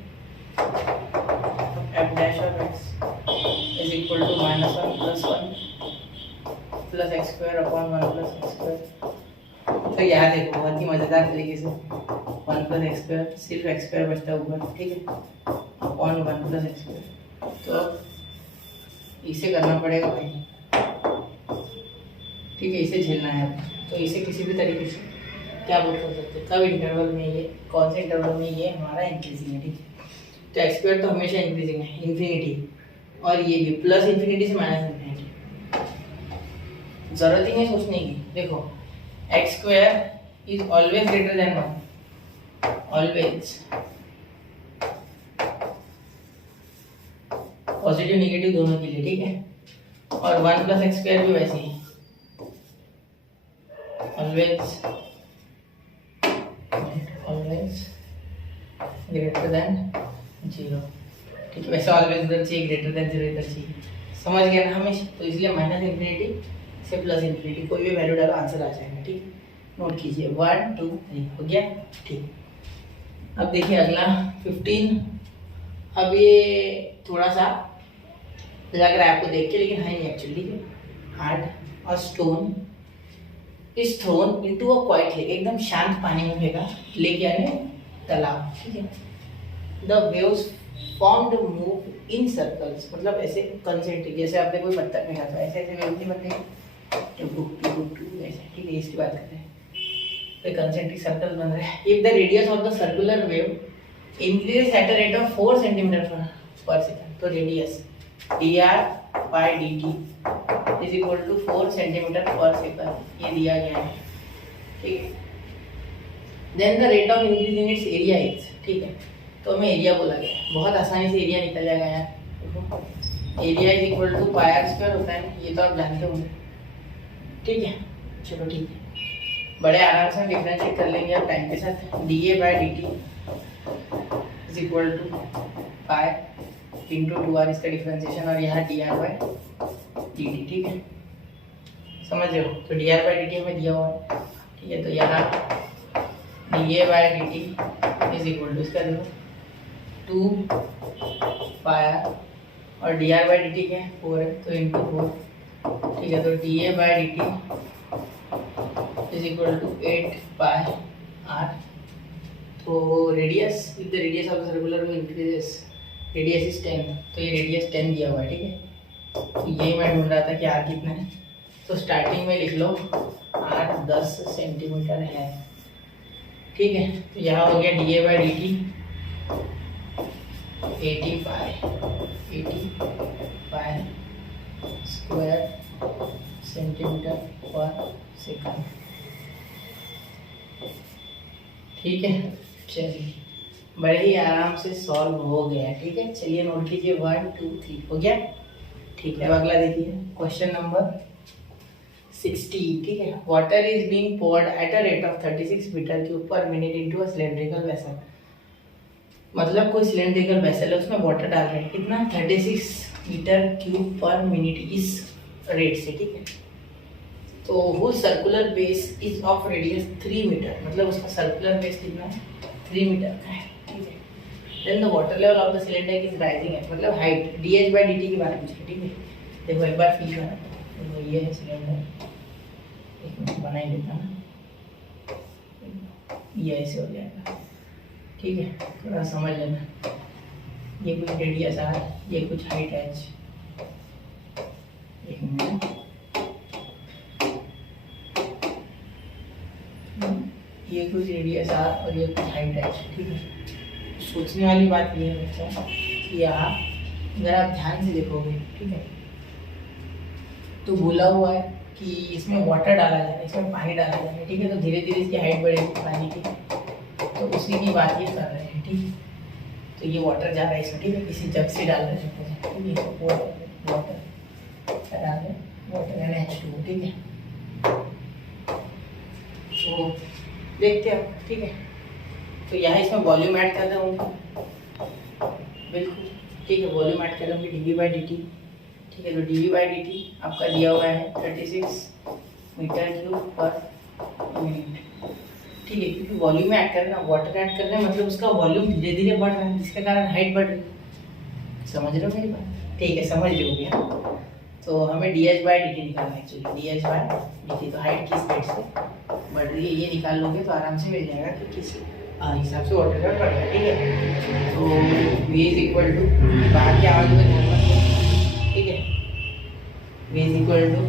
f dash of x is equal to -1 plus 1 plus x square upon 1 plus x square। तो यहाँ देखो बहुत ही मज़ेदार तरीके से 1 plus x square, सिर्फ x square बचता है ऊपर। ठीक है, upon 1 plus x square। तो इसे करना पड़ेगा भाई। ठीक है, इसे झेलना है। तो इसे किसी भी तरीके से क्या बोल सकते हैं, कब इंटरवल में ये कौन से इंटरवल में ये हमारा इंक्रीजिंग है। ठीक है, तो एक्स स्क्वायर तो हमेशा इंक्रीजिंग है, इन्फिनिटी, और ये भी प्लस इन्फिनिटी से माइनस इन्फिनिटी। जरूरत ही नहीं सोचने की। देखो x square is always greater than 1, always. Positive negative दोनों के लिए। ठीक है, और 1 प्लस एक्स स्क्वायर भी वैसे ही ऑलवेज ग्रेटर देन 0। ठीक है, वैसे ऑलवेज इधर चाहिए, ग्रेटर देन 0 इधर चाहिए। समझ गया ना हमेशा। तो इसलिए माइनस इन्फिनिटी से प्लस इन्फिनिटी कोई भी वैल्यू डालो आंसर आ जाएगा। ठीक है, नोट कीजिए 1 2 3 हो गया। ठीक, अब देखिए अगला 15। अब ये थोड़ा सा लग रहा है आपको देख के, लेकिन है नहीं एक्चुअली। हार्ड और stone is throne into a quite lake, एकदम शांत पानी में फेंका, लेक यानी तालाब। ठीक है, the waves formed move in circles, मतलब ऐसे कंसेंट्रिक, जैसे आपने कोई बत्तख में खाता है ऐसे ऐसे वेव नहीं बनते ऐसे। ठीक है, इसकी बात करते हैं। तो कंसेंट्रिक सर्कल बन रहे हैं। If the radius of the circular wave increases at a rate of 4 centimetre per second, तो radius dr by dt is equal to 4 centimetre per second, ये दिया गया है। ठीक है, then the rate of increase in its area is. ठीक है, तो हमें एरिया बोला गया है, बहुत आसानी से एरिया निकल जाएगा यार। Area is equal to pi r square होता है, ये तो आप जानते होंगे। ठीक है, चलो ठीक है, बड़े आराम से डिफरेंशिएट कर लेंगे अब टाइम के साथ। D A by D T is equal to pi into 2r, इसका डिफरेंशिएशन, और यहाँ d are by D t. ठीक है, समझ रहे हो। तो d are by D t हमें दिया हुआ है। ठीक है, तो यहाँ d A by D T is equal to इसका देखो 2 पाई आर, और d are by D t क्या है 4 है, तो इंटू 4। ठीक है, तो D A by D T is equal to 8 pi R. तो radius, if the radius of the circular wave increases, radius is 10, तो ये रेडियस 10 दिया हुआ है। ठीक है, तो यही मैं ढूंढ रहा था कि आर कितना है। तो स्टार्टिंग में लिख लो आर 10 सेंटीमीटर है। ठीक है, तो यहाँ हो गया D A by D T 85 square centimetre per second. ठीक है, चलिए बड़े ही आराम से सॉल्व हो गया। ठीक है, चलिए नोट कीजिए 1 2 3 हो गया। ठीक है, अब अगला देखिए क्वेश्चन नंबर 60। ठीक है, water is being poured at a rate of 36 metre cube per minute into a cylindrical vessel. मतलब कोई सिलेंड्रिकल वेसल है, उसमें वाटर डाल रहे हैं, कितना 36 मीटर क्यूब पर मिनट इस रेट से। ठीक है, तो वो circular base is of radius 3 metre, मतलब उसका सर्कुलर बेस कितना है 3 मीटर का है। ठीक है, then the water level of the cylinder is rising है, मतलब height d h by D t की बात पूछी। ठीक है, देखो एक बार फील करा, तो ये है सिलेंडर, एक मिनट बना ही देता ना, ये ऐसे हो जाएगा। ठीक है, थोड़ा समझ लेना, ये कुछ रेडियस आर, ये कुछ हाइट एच। एक मिनट, ये कुछ रेडियस आर और ये कुछ हाइट एच। ठीक है, सोचने वाली बात ये है बच्चा, यहाँ अगर आप ध्यान से देखोगे, ठीक है, तो बोला हुआ है कि इसमें वाटर डाला जा रहा है, इसमें पानी डाला जा रहा है, ठीक है। तो धीरे धीरे इसकी हाइट बढ़ेगी पानी की, तो उसी की बात ये कर रहे हैं, ठीक है। तो ये वाटर जा रहा है इसमें, ठीक है, किसी जग से डाल रहे हैं, ठीक है, वाटर डाल रहे, वाटर एंड H2O, ठीक है। तो देखते हैं, ठीक है। तो यहाँ इसमें वॉल्यूम ऐड कर रहा हूँ, बिल्कुल, ठीक है, वॉल्यूम ऐड कर रहा हूँ dV/dt, ठीक है। तो dV/dt आपका दिया हुआ है 36 मीटर क्यूब पर मिनट, ठीक है। क्योंकि वॉल्यूम ऐड कर रहे हैं, वाटर ऐड कर रहे हैं, मतलब उसका वॉल्यूम धीरे धीरे बढ़ रहा है, जिसके कारण हाइट बढ़ रही है। समझ रहे हो मेरी बात? ठीक है, समझ लोगे। तो हमें dH/dt निकालना है एक्चुअली, dH/dt। तो हाइट किस रेट से बढ़ रही है ये निकाल लोगे तो आराम से मिल जाएगा कि किस हिसाब से वाटर का बढ़ रहा है, ठीक है। तो V इज इक्वल टू, बाहर की आवाज़ में ध्यान रखो, ठीक है। V is equal to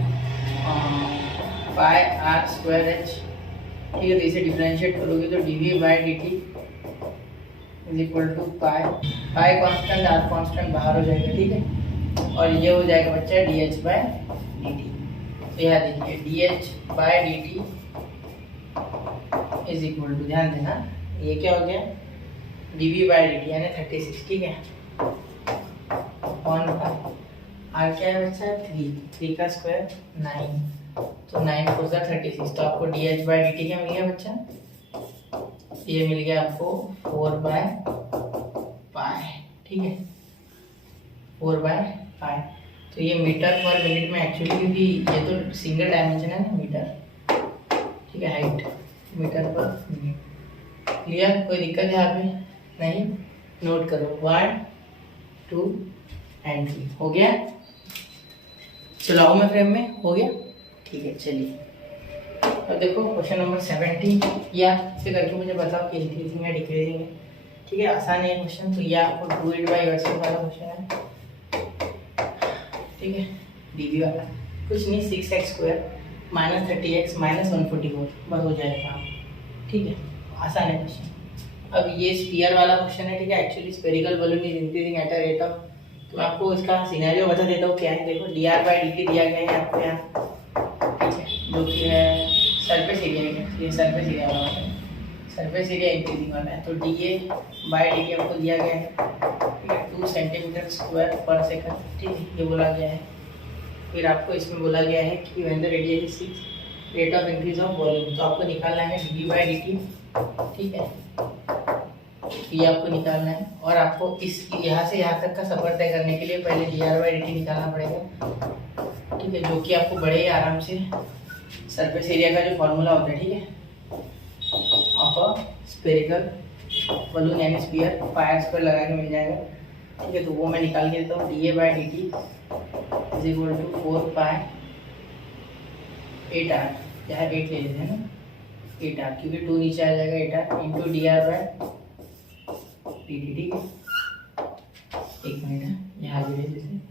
pi r square h, ठीक है। तो इसे डिफरेंशिएट करोगे तो dV/dt is equal to pi constant, r constant बाहर हो जाएगा, ठीक है। और ये हो जाएगा बच्चा dH/dt। तो यहाँ देखिए dH/dt इज इक्वल टू, ध्यान देना, ये क्या हो गया dV/dt यानी 36, ठीक है, अपॉन पाई। आर क्या है बच्चा 3 का स्क्वायर 9, तो 9 4 36। तो आपको dH/dt क्या मिल गया बच्चा? ये मिल गया आपको 4/पाई, ठीक है, 4/पाई। तो ये मीटर पर मिनट में एक्चुअली, क्योंकि ये तो सिंगल डायमेंशन है ना मीटर, ठीक है, height metre per minute. Clear? कोई दिक्कत है यहाँ पे? नहीं? नोट करो 1 2 एंड 3 हो गया। चलाओ मैं फ्रेम में, हो गया, ठीक है। चलिए अब देखो क्वेश्चन नंबर 17, या से करके मुझे बताओ कि इंक्रीजिंग है डिक्रीजिंग है, ठीक है। आसान है क्वेश्चन। तो ये आपको डू इट बाय योरसेल्फ वाला क्वेश्चन है, ठीक है, dv वाला कुछ नहीं, 6x² - 30x - 144 बस हो जाएगा, ठीक है। आसान है क्वेश्चन। अब ये स्फीयर वाला क्वेश्चन है, ठीक है। Actually spherical balloon is increasing at a rate of, तो मैं आपको इसका सिनेरियो बता देता हूँ क्या है। देखो dr/dt दिया गया है आपको यहाँ, ठीक है, जो कि है सरफेस एरिया है, ये सरफेस एरिया वाला है, सरफेस एरिया इंक्रीजिंग वाला है। तो dA/dt आपको दिया गया है, ठीक है, 2 सेंटीमीटर स्क्वायर पर सेकंड, ठीक है, ये बोला गया है। फिर आपको इसमें बोला गया है कि when the radius is 6 rate of increase of volume, तो आपको निकालना है dV/dt, ठीक है, ये आपको निकालना है। और आपको इस यहाँ से यहाँ तक का सफर तय करने के लिए पहले dr/dt निकालना पड़ेगा, ठीक है, जो कि आपको बड़े आराम से सरफेस एरिया का जो फॉर्मूला होता है, ठीक है, ऑफ अ स्फेरिकल बलून यानी स्फीयर, पाई स्क्वायर लगा के मिल जाएगा, ठीक है। तो वो मैं निकाल के देता हूँ, dA/dt is equal to 4π 8r, यहाँ 8 ले लेते हैं ना, 8r, क्योंकि 2 नीचे आ जाएगा, 8r इंटू dr/dt, ठीक है। एक मिनट है, यहाँ भी ले लेते हैं,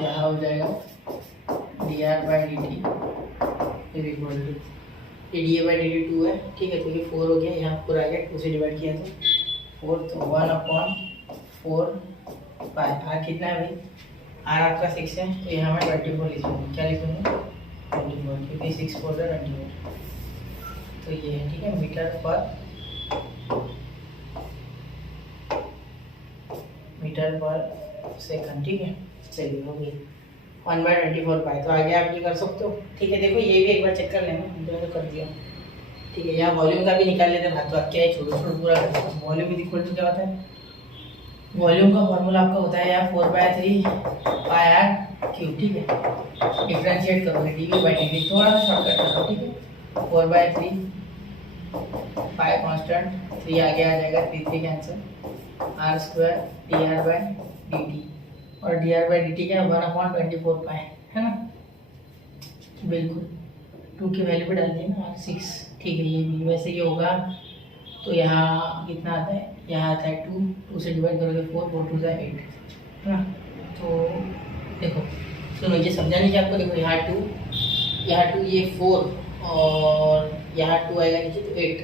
यहाँ हो जाएगा dr/dt इज इक्वल टू, ये dA/dt 2 है, ठीक है। तो ये 4 हो गया, यहाँ 4 आ गया, 2 से डिवाइड किया तो 4, तो 1/4 आर कितना है भाई? आर आपका 6 है, तो यहाँ मैं 24 लिखूँगा। क्या लिखूँगा? 24, क्योंकि 6 4 24। तो ये है, ठीक है, मीटर पर सेकंड, ठीक है। चलिए हो गई 1/24 पाई। तो आगे आप ये कर सकते हो, ठीक है। देखो ये भी एक बार चेक कर लेना, मैंने तो कर दिया, ठीक है। यहाँ वॉल्यूम का भी निकाल लेते हैं, तो आप क्या है छोटे छोटे पूरा करते हैं। वॉल्यूम इज इक्वल टू क्या होता है? वॉल्यूम का फॉर्मूला आपका होता है यार 4/3 पाई आर क्यूब, ठीक है। डिफरेंशिएट करोगे dV/dt, थोड़ा सा शॉर्टकट करो, ठीक है। 4/3 पाई कांस्टेंट, 3 आगे आ जाएगा, 3 कैंसिल, आर स्क्वायर dr/dt, और dr/dt क्या 1/24 पाई है ना, बिल्कुल। 2 की वैल्यू भी डाल दी ना, 6, ठीक है। ये भी वैसे ये होगा, तो यहाँ कितना आता है? यहाँ आता है 2 से डिवाइड करोगे 4 4 2 8 है ना। तो देखो सुनो, ये समझा नहीं कि आपको, देखो यहाँ 2 ये 4 और यहाँ 2 आएगा नीचे, तो 8,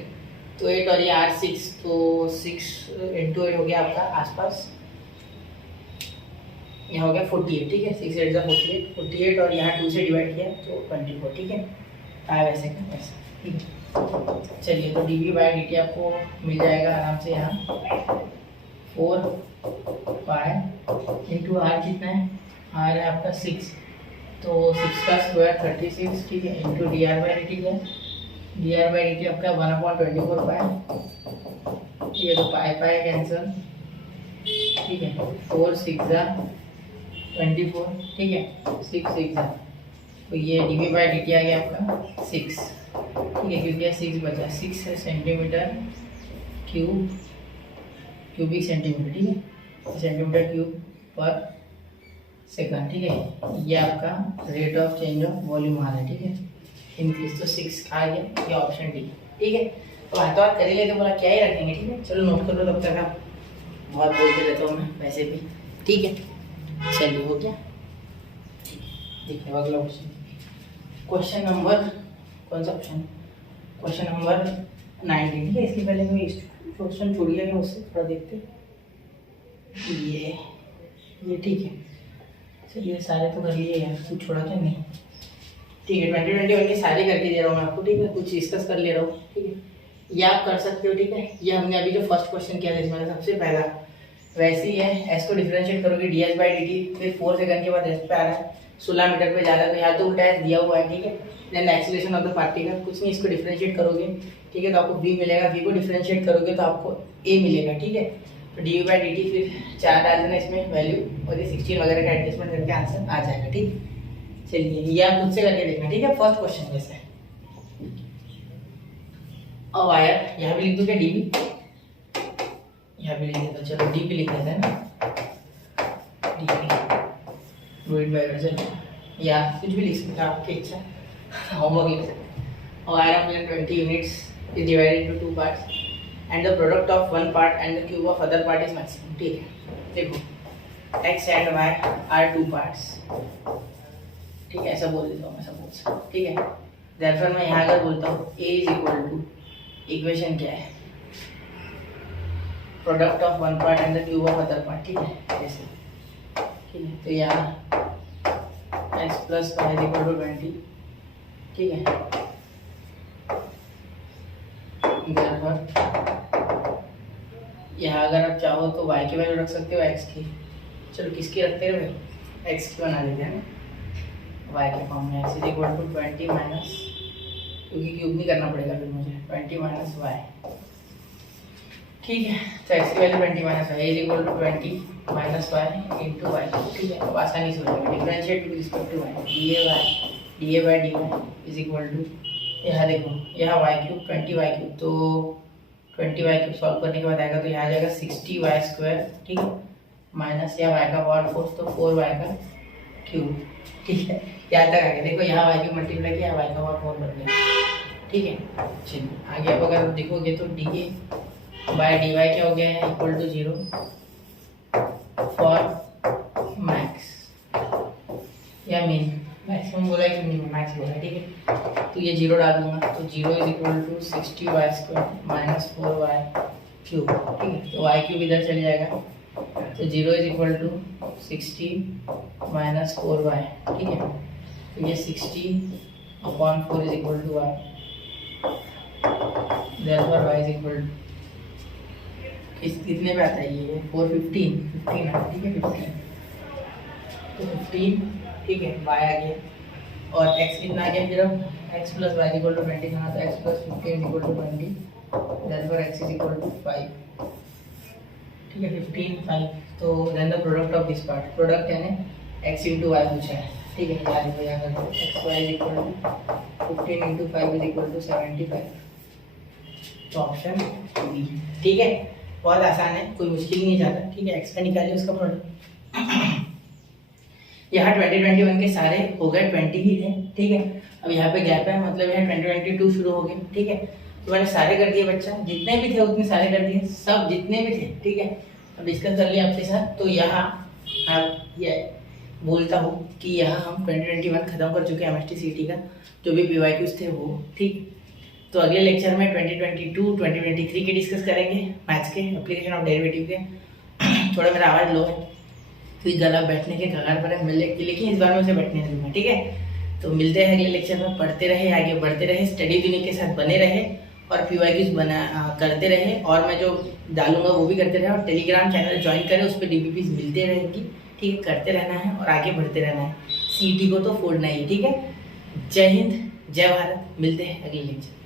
तो 8 और ये 8 6, तो 6 × 8 हो गया आपका आसपास, यहाँ हो गया 48, ठीक है। 6 8 48, 48 और यहाँ 2 से डिवाइड किया तो 24, ठीक है। वैसे का वैसे, ठीक है। चलिए, तो d we by D t आपको मिल जाएगा आराम से यहाँ 4 पाई इंटू आर कितना है, आर है आपका 6, तो 6 का स्क्वायर 36, ठीक है, into D are by D T है, D are by D T आपका 1/24 पाई, ठीक है। तो पाई पाई कैंसिल, ठीक है। 4 6 24, ठीक है, 6 6 तो ये D we by D T आ गया आपका 6, ठीक है, क्योंकि 6 बचा, 6 सेंटीमीटर क्यूबिक सेंटीमीटर, ठीक है, सेंटीमीटर क्यूब पर सेकंड, ठीक है। ये आपका rate of change of volume आ रहा है, ठीक है, इंक्रीज। तो 6 आ गया, ये ऑप्शन डी, ठीक है। तो हाथ कर ही लेते, बोला क्या ही रखेंगे, ठीक है। चलो नोट कर लो तब तक, आप बहुत बोलते रहता हूँ मैं वैसे भी, ठीक है। चलिए, हो गया, देखिए अगला क्वेश्चन, क्वेश्चन नंबर कौन सा ऑप्शन, क्वेश्चन नंबर 19, ठीक है। इसके पहले मैं क्वेश्चन छोड़िए उससे थोड़ा देखते, ये ठीक है। चलिए, सारे तो कर लिए यार, कुछ छोड़ा क्या नहीं, ठीक है। 2021 के सारे करके दे रहा हूँ मैं आपको, ठीक है, कुछ डिस्कस कर ले रहा हूँ, ठीक है। ये आप कर सकते हो, ठीक है। ये हमने अभी जो फर्स्ट क्वेश्चन किया था इसमें सबसे पहला वैसे ही है, एस को डिफरेंशिएट करोगे D S by D T, फिर 4 सेकंड के बाद एस पे आ रहा है, 16 मीटर पे जा रहा है, तो यहाँ तो उल्टा एस दिया हुआ है, ठीक है। Then acceleration of the particle, कुछ नहीं, इसको डिफरेंशिएट करोगे, ठीक है, तो आपको v मिलेगा, v को डिफरेंशिएट करोगे तो आपको a मिलेगा, ठीक है। तो डी बाई डी टी फिर 4 डाल देना इसमें वैल्यू, और ये 16 वगैरह का एडजस्टमेंट करके आंसर आ जाएगा, ठीक। चलिए, ये आप खुद से करके देखना, ठीक है। फर्स्ट क्वेश्चन जैसे अब वायर, यहाँ भी लिख दो क्या, डी बी, यहाँ भी लिख देता, चलो डी भी लिख देते हैं ना, डी बी रोइड बाई, या कुछ भी लिख सकते हैं आपकी इच्छा, होमवर्क लिख सकते हैं। और wire of 20 units is divided into 2 parts and the product of one part and the cube of other part is maximum, ठीक है। देखो x and y are 2 parts, ठीक है, ऐसा बोल देता हूँ मैं, सपोज, ठीक है। देयरफॉर मैं यहाँ अगर बोलता हूँ a is equal to, equation क्या है, product of one part and the cube of other part, ठीक है, ऐसे, ठीक है। तो यहाँ x plus y is equal to 20, ठीक है। यहाँ अगर आप चाहो तो y की वैल्यू रख सकते हो, x की, चलो किसकी रखते हैं भाई, x की बना लेते हैं ना y के फॉर्म में, x is equal to 20 minus, क्योंकि क्यूब नहीं करना पड़ेगा फिर मुझे, 20 माइनस y, ठीक है। तो x की value 20 minus y is equal to 20 minus y into y, ठीक है। अब आसानी से हो जाएगा, differentiate with respect to y, d A by d y is equal to, यहाँ देखो, यहाँ वाई क्यूब 20 वाई क्यूब, तो 20 वाई क्यूब सॉल्व करने के बाद आएगा, तो यहाँ आ जाएगा 60 वाई स्क्वायर, ठीक है, माइनस यहाँ वाई का पावर 4, तो 4 वाई का क्यूब, ठीक है। यहाँ तक आ गया, देखो यहाँ वाई क्यूब मल्टीप्लाई किया, वाई का पावर 4 बन गया, ठीक है। चलिए आगे आप अगर देखोगे तो D A by d y क्या हो गया है, इक्वल टू 0 फॉर मैक्स, या मीन, मैक्सिमम बोला है कि मिनिमम, मैक्स बोला है, ठीक है। तो ये 0 डाल दूंगा, तो 0 is equal to 60 y square minus 4 y cube, ठीक है। तो वाई क्यूब इधर चले जाएगा, तो 0 is equal to 60 minus 4 y, ठीक है। तो ये 60/4 is equal to y, therefore y is equal to कितने पे आता है ये 415 15 है, ठीक है, 15, तो 15, ठीक है, y आ गया, और x कितना आ गया, फिर अब x plus y equal to 20 था, तो x plus 15 equal to 20, therefore x is equal to 5, ठीक है, 15 5, तो then the product of this part, product यानी x इंटू वाई पूछा है, ठीक है। याद रखो, यहाँ कर दो, x y is equal to 15 into 5 is equal to 75, तो ऑप्शन बी, ठीक है। बहुत आसान है, कोई मुश्किल नहीं जाता, ठीक है। x का निकालिए उसका प्रोडक्ट, यहाँ 2021 के सारे हो गए, 20 ही थे, ठीक है। अब यहाँ पे गैप है, मतलब यहाँ 2022 शुरू हो गए, ठीक है। तो मैंने सारे कर दिए बच्चा, जितने भी थे उतने सारे कर दिए, सब जितने भी थे, ठीक है। अब डिस्कस कर लिया आपके साथ, तो यहाँ आप ये बोलता हूँ कि यहाँ हम 2021 खत्म कर चुके हैं MST CT का, जो भी PYQs थे वो, ठीक। तो अगले लेक्चर में 2022-2023 के डिस्कस करेंगे, मैथ्स के एप्लीकेशन ऑफ डेरिवेटिव के। थोड़ा मेरा आवाज़ लो है क्योंकि गला बैठने के कगार पर है, लेकिन इस बार में उसे बैठने दूंगा, ठीक है। तो मिलते हैं अगले लेक्चर में। पढ़ते रहे, आगे बढ़ते रहे, स्टडी यूनिक के साथ बने रहे और पीवाईक्यूज करते रहे, और मैं जो डालूंगा वो भी करते रहे, और टेलीग्राम चैनल ज्वाइन करें, उस पर डीबीपीज मिलते रहेंगी, ठीक है। करते रहना है और आगे बढ़ते रहना है, सीईटी को तो फोड़ना ही, ठीक है। जय हिंद, जय भारत, मिलते हैं अगले लेक्चर।